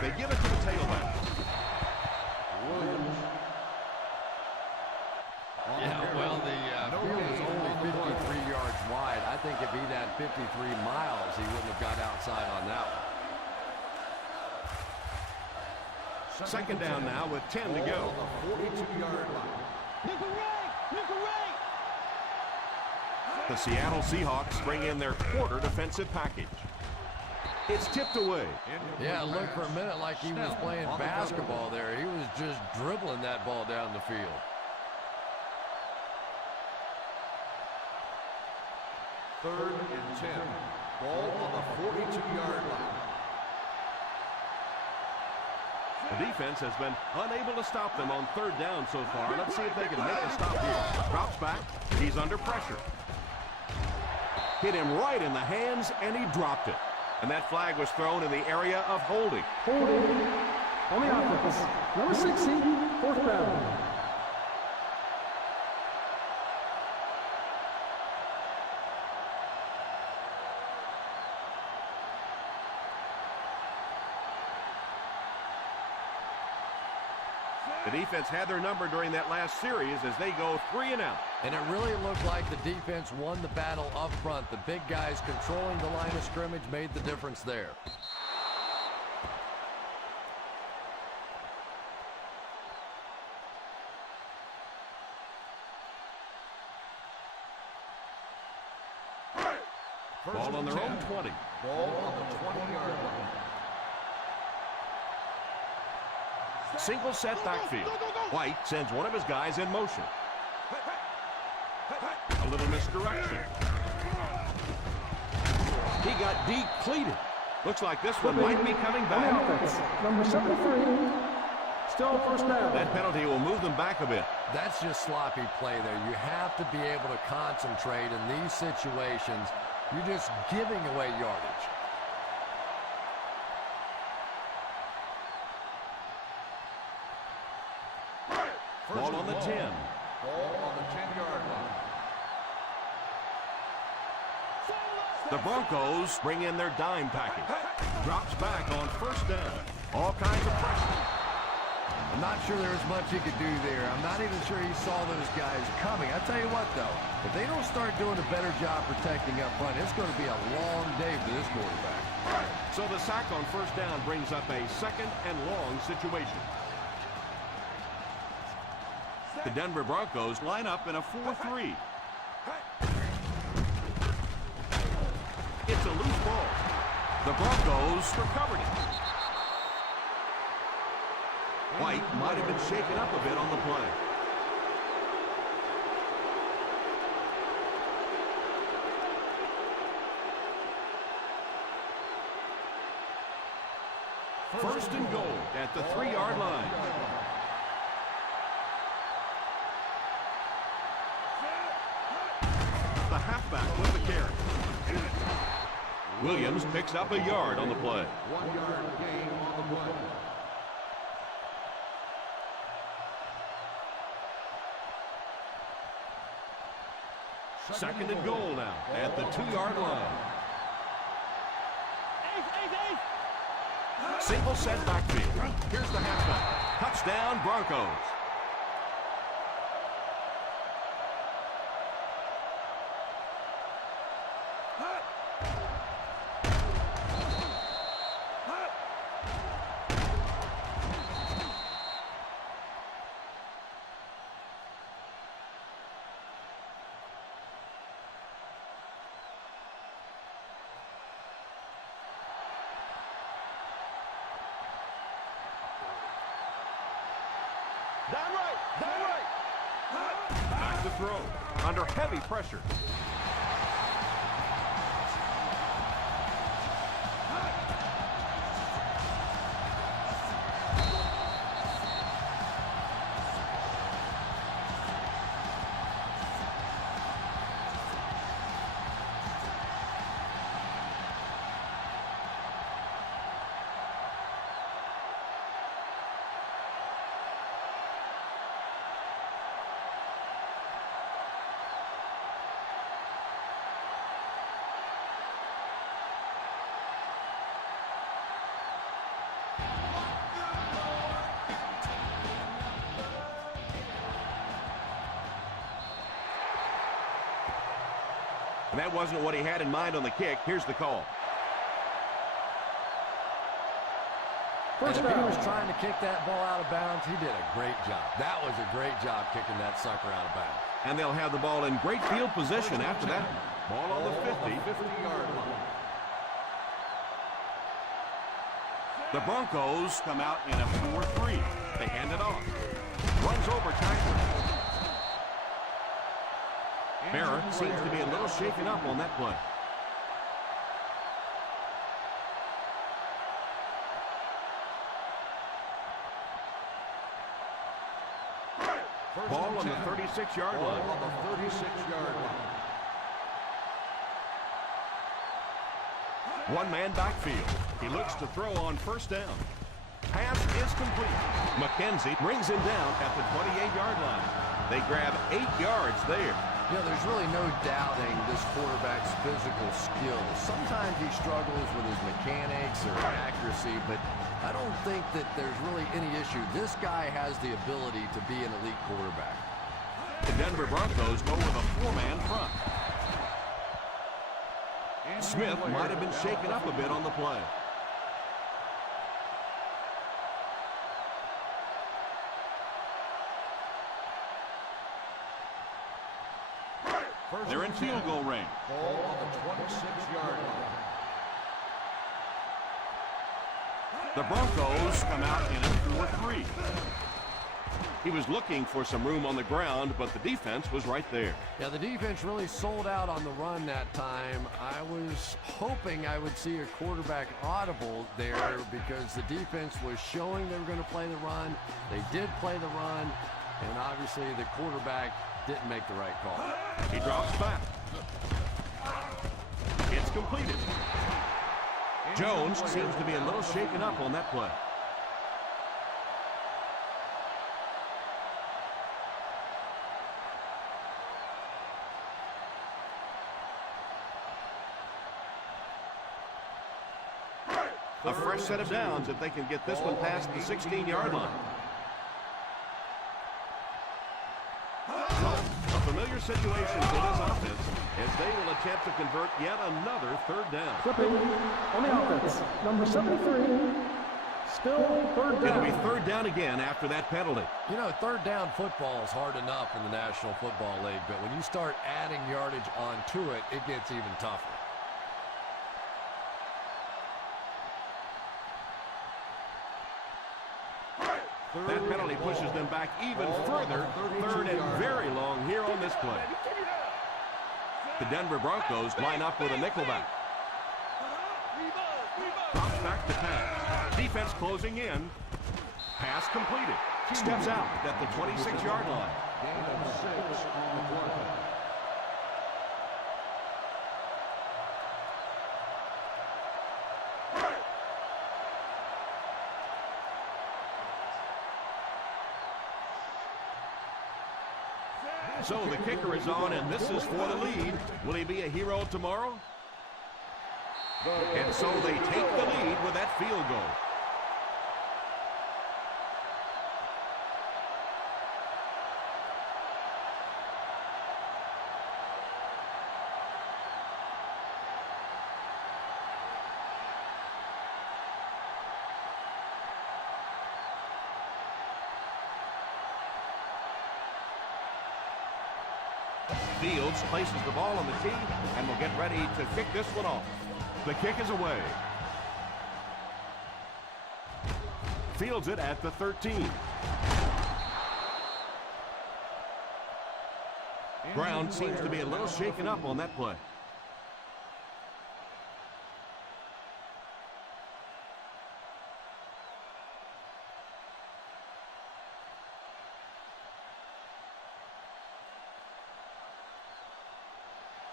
They give it to the tailback. Williams. Yeah, well, the field is only 53 yards wide. I think if he'd had 53 miles, he wouldn't have got outside on that one. Second down now with 10 to go. 42-yard line. Nickel right! Nickel right! The Seattle Seahawks bring in their quarter defensive package. It's tipped away. Yeah, it looked for a minute like he was playing basketball there. He was just dribbling that ball down the field. Third and 10. Ball on the 42-yard line. The defense has been unable to stop them on third down so far. Let's see if they can make a stop here. Drops back. He's under pressure. Hit him right in the hands, and he dropped it. And that flag was thrown in the area of holding. Holding on the offense. Number 60, fourth down. The defense had their number during that last series as they go 3 and out. And it really looked like the defense won the battle up front. The big guys controlling the line of scrimmage made the difference there. Ball on their own 20. Ball on the 20-yard line. Single set backfield. White sends one of his guys in motion. A little misdirection. He got depleted. Looks like this one might be coming On the back. offense. Number 73, still first down. That penalty will move them back a bit. That's just sloppy play there. You have to be able to concentrate in these situations. You're just giving away yardage. Ball on the 10. Ball on the 10-yard line. The Broncos bring in their dime package. Drops back on first down. All kinds of pressure. I'm not sure there was much he could do there. I'm not even sure he saw those guys coming. I tell you what, though, if they don't start doing a better job protecting up front, it's going to be a long day for this quarterback. So the sack on first down brings up a second and long situation. The Denver Broncos line up in a 4-3. It's a loose ball. The Broncos recovered it. White might have been shaken up a bit on the play. First and goal at the 3-yard line. The halfback with the carry. Williams picks up a yard on the play. 1-yard gain on the play. Second and goal now at the 2-yard line. Single set backfield. Here's the halfback. Touchdown, Broncos. Down right. Back to throw. Under heavy pressure. And that wasn't what he had in mind on the kick. Here's the call. First, if he was trying to kick that ball out of bounds, he did a great job. That was a great job kicking that sucker out of bounds. And they'll have the ball in great field position after that. Ball on the 50-yard line. The Broncos come out in a 4-3. They hand it off. Runs over tackler. Barrett seems to be a little shaken up on that play. Ball on the 36-yard line. On the 36-yard line. One-man backfield. He looks to throw on first down. Pass is complete. McKenzie brings him down at the 28-yard line. They grab 8 yards there. You know, there's really no doubting this quarterback's physical skills. Sometimes he struggles with his mechanics or accuracy, but I don't think that there's really any issue. This guy has the ability to be an elite quarterback. The Denver Broncos go with a 4-man front. Smith might have been shaken up a bit on the play. They're in field goal range. Ball on the 26-yard line. The Broncos come out in a 4-3. He was looking for some room on the ground, but the defense was right there. Yeah, the defense really sold out on the run that time. I was hoping I would see a quarterback audible there because the defense was showing they were going to play the run. They did play the run, and obviously the quarterback didn't make the right call. He drops back. It's completed. Jones seems to be a little shaken up on that play. A fresh set of downs if they can get this one past the 16-yard line. A familiar situation for this offense as they will attempt to convert yet another third down. Flipping on the offense. Number 73. Still third down. It'll be third down again after that penalty. You know, third down football is hard enough in the National Football League, but when you start adding yardage onto it, it gets even tougher. That penalty pushes them back even further. Third and very long here on this play. The Denver Broncos line up with a nickelback. Drops back to pass. Defense closing in. Pass completed. Steps out at the 26-yard line. Gain of 6 on the play. So the kicker is on, and this is for the lead. Will he be a hero tomorrow? And so they take the lead with that field goal. Fields places the ball on the tee and will get ready to kick this one off. The kick is away. Fields it at the 13. Ground seems to be a little shaken up on that play.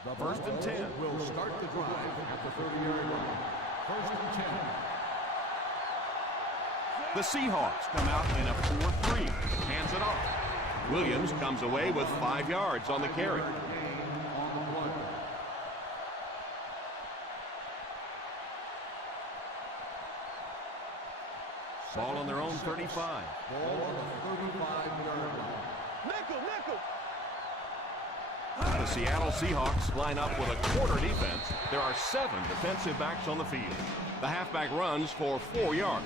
The first and 10 will start the drive at the 30-yard line. First and 10. The Seahawks come out in a 4-3. Hands it off. Williams comes away with 5 yards on the carry. Ball on their own 35. Ball on the 35-yard line. Nickel, nickel. The Seattle Seahawks line up with a quarter defense. There are 7 defensive backs on the field. The halfback runs for 4 yards.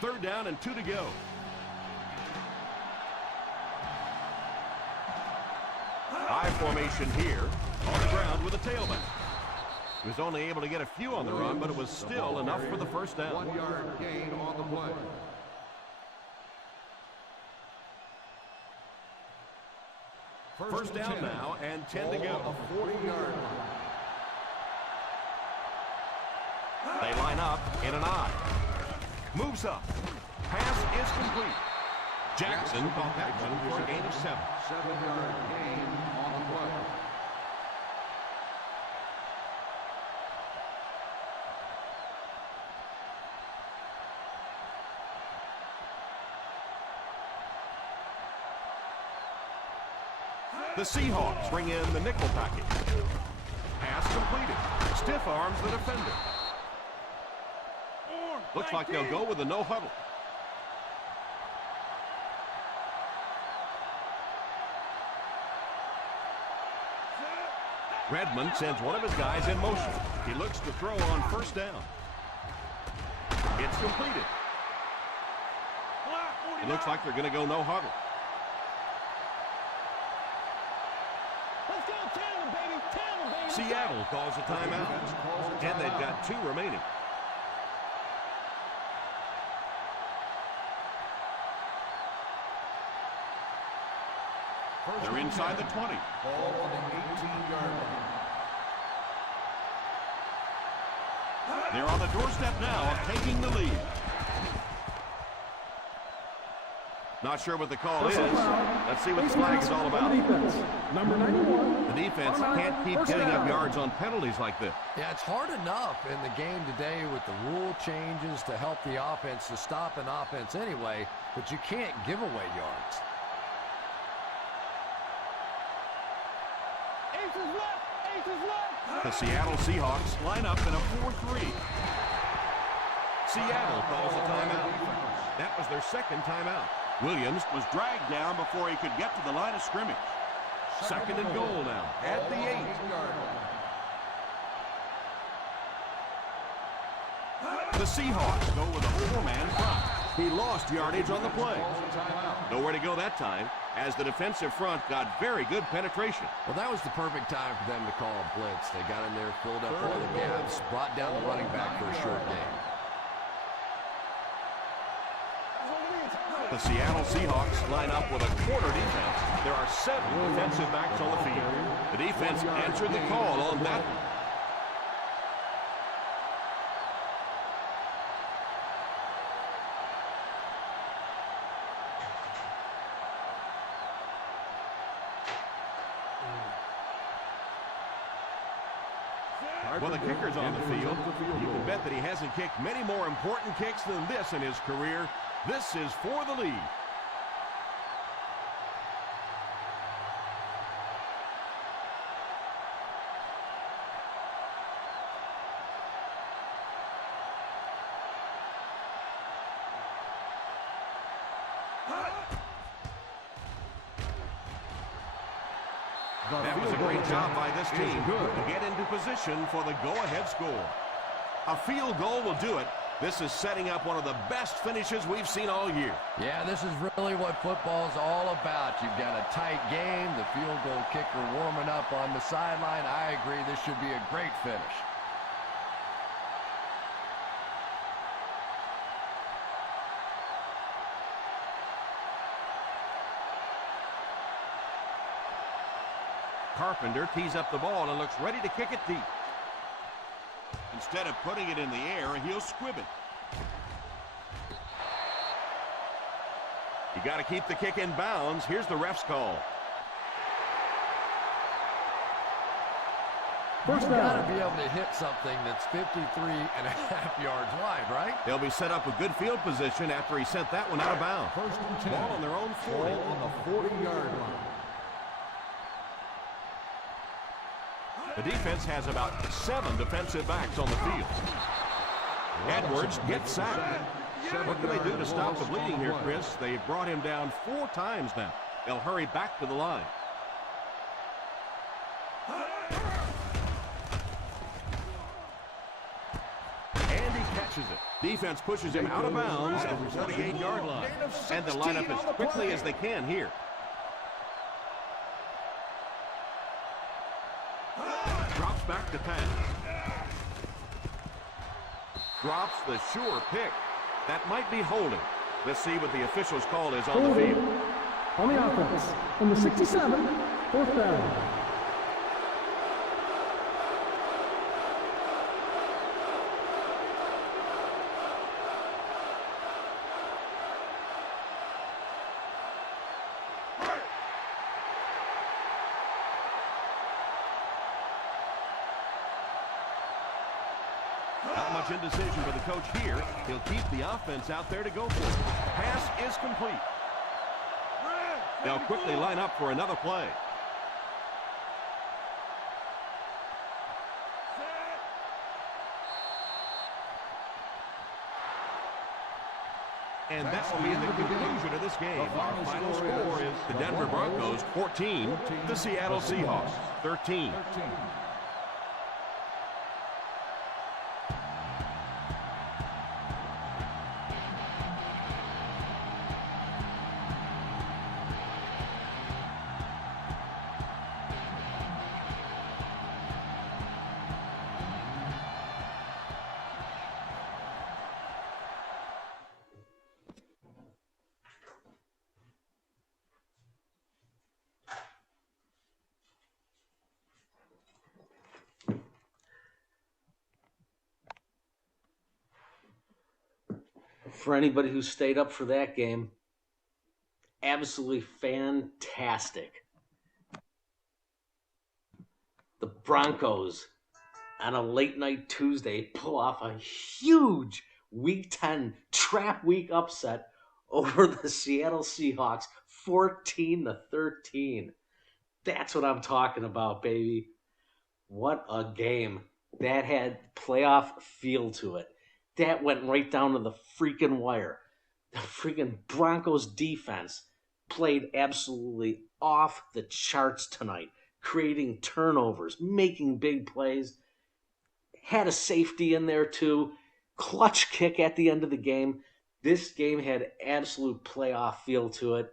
Third down and 2 to go. High formation here. On the ground with a tailback. He was only able to get a few on the run, but it was still enough for the first down. 1-yard gain on the play. First down now and 10 to go. A 40-yard line. They line up in an I. Moves up. Pass is complete. Jackson caught that one for a gain of 7. 7-yard gain on the play. The Seahawks bring in the nickel package. Pass completed. Stiff arms the defender. Looks like they'll go with a no huddle. Redmond sends one of his guys in motion. He looks to throw on first down. It's completed. It looks like they're going to go no huddle. Let's go, Taylor, baby. Taylor, baby. Seattle calls a timeout, and they've got 2 remaining. They're inside the 20. Ball on the 18-yard line. They're on the doorstep now of taking the lead. Not sure what the call is. Let's see what the flag is all about. Number 91. The defense can't keep getting up yards on penalties like this. Yeah, it's hard enough in the game today with the rule changes to help the offense to stop an offense anyway, but you can't give away yards. Aces left. Aces left. The Seattle Seahawks line up in a 4-3. Seattle calls a timeout. That was their second timeout. Williams was dragged down before he could get to the line of scrimmage. Second and goal now at the 8. The Seahawks go with a 4-man front. He lost yardage on the play. Nowhere to go that time, as the defensive front got very good penetration. Well, that was the perfect time for them to call a blitz. They got in there, filled up all the gaps, brought down the running back for a short game. The Seattle Seahawks line up with a quarter defense. There are 7 defensive backs on the field. The defense answered the call on that one. Well, the kicker's on the field. You can bet that he hasn't kicked many more important kicks than this in his career. This is for the lead. That was a great job by this team to get into position for the go-ahead score. A field goal will do it. This is setting up one of the best finishes we've seen all year. Yeah, this is really what football's all about. You've got a tight game, the field goal kicker warming up on the sideline. I agree, this should be a great finish. Carpenter tees up the ball and looks ready to kick it deep. Instead of putting it in the air, he'll squib it. You got to keep the kick in bounds. Here's the ref's call. You've got to be able to hit something that's 53.5 yards wide, right? They'll be set up with good field position after he sent that one out of bounds. First and 10. Ball on their own 40. Ball on the 40-yard line. The defense has about 7 defensive backs on the field. Edwards gets sacked. What can they do to stop the bleeding here, Chris? They've brought him down 4 times now. They'll hurry back to the line. And he catches it. Defense pushes him out of bounds at the 48-yard line. And they'll line up as quickly as they can here. Drops back to pass. Drops the sure pick. That might be holding. Let's see what the official's call is on the field. On the offense, on the 67, 4th down. Not much indecision for the coach here. He'll keep the offense out there to go for it. Pass is complete. They'll quickly line up for another play. And that will be the conclusion of this game. Our final score is the Denver Broncos 14, the Seattle Seahawks 13. For anybody who stayed up for that game, absolutely fantastic. The Broncos, on a late night Tuesday, pull off a huge Week 10 trap week upset over the Seattle Seahawks, 14-13. That's what I'm talking about, baby. What a game. That had playoff feel to it. That went right down to the freaking wire. The freaking Broncos defense played absolutely off the charts tonight, creating turnovers, making big plays. Had a safety in there too. Clutch kick at the end of the game. This game had absolute playoff feel to it.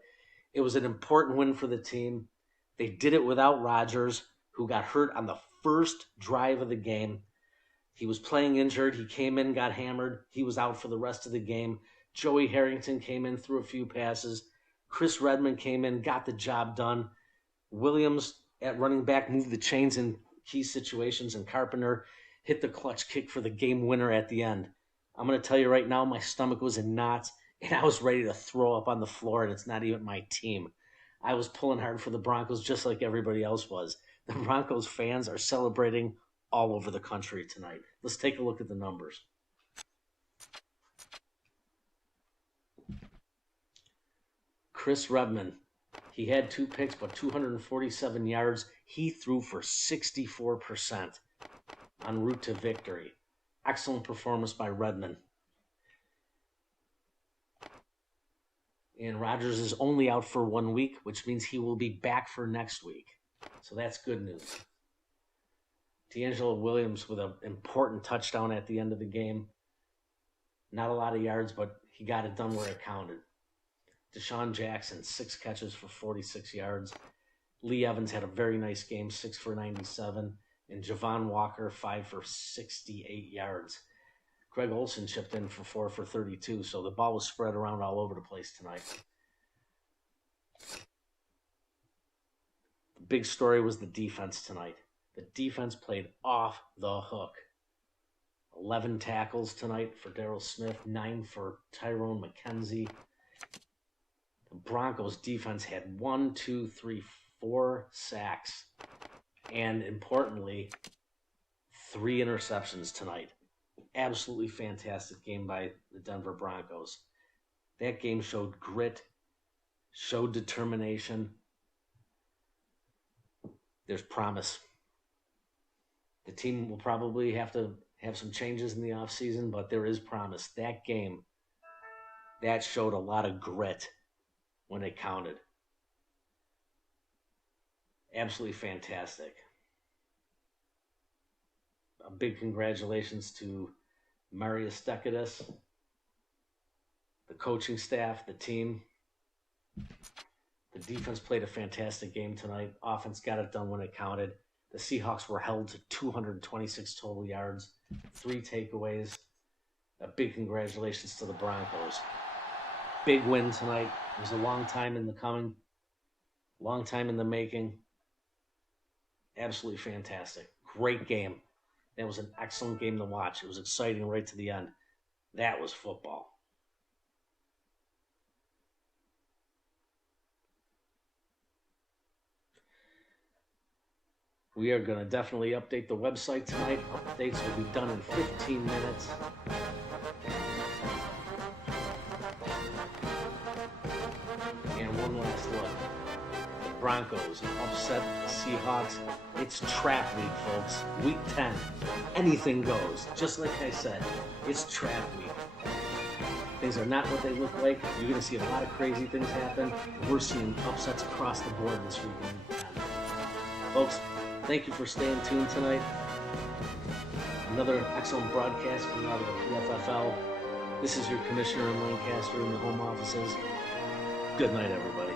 It was an important win for the team. They did it without Rodgers, who got hurt on the first drive of the game. He was playing injured. He came in, got hammered. He was out for the rest of the game. Joey Harrington came in, threw a few passes. Chris Redmond came in, got the job done. Williams at running back moved the chains in key situations, and Carpenter hit the clutch kick for the game winner at the end. I'm going to tell you right now, my stomach was in knots, and I was ready to throw up on the floor, and it's not even my team. I was pulling hard for the Broncos just like everybody else was. The Broncos fans are celebrating all over the country tonight. Let's take a look at the numbers. Chris Redmond, he had 2 picks, but 247 yards. He threw for 64% en route to victory. Excellent performance by Redmond. And Rodgers is only out for 1 week, which means he will be back for next week. So that's good news. D'Angelo Williams with an important touchdown at the end of the game. Not a lot of yards, but he got it done where it counted. Deshaun Jackson, 6 catches for 46 yards. Lee Evans had a very nice game, 6 for 97. And Javon Walker, 5 for 68 yards. Greg Olsen chipped in for 4 for 32, so the ball was spread around all over the place tonight. The big story was the defense tonight. The defense played off the hook. 11 tackles tonight for Darryl Smith, 9 for Tyrone McKenzie. The Broncos defense had 4 sacks. And importantly, 3 interceptions tonight. Absolutely fantastic game by the Denver Broncos. That game showed grit, showed determination. There's promise. The team will probably have to have some changes in the offseason, but there is promise. That game, that showed a lot of grit when it counted. Absolutely fantastic. A big congratulations to Marius Decatus, the coaching staff, the team. The defense played a fantastic game tonight. Offense got it done when it counted. The Seahawks were held to 226 total yards, 3 takeaways. A big congratulations to the Broncos. Big win tonight. It was a long time in the coming, long time in the making. Absolutely fantastic. Great game. That was an excellent game to watch. It was exciting right to the end. That was football. We are going to definitely update the website tonight. Updates will be done in 15 minutes. And one last look. The Broncos upset the Seahawks. It's trap week, folks. Week 10. Anything goes. Just like I said, it's trap week. Things are not what they look like. You're going to see a lot of crazy things happen. We're seeing upsets across the board this weekend. Folks, thank you for staying tuned tonight. Another excellent broadcast coming out of the PFFL. This is your commissioner in Lancaster in the home offices. Good night, everybody.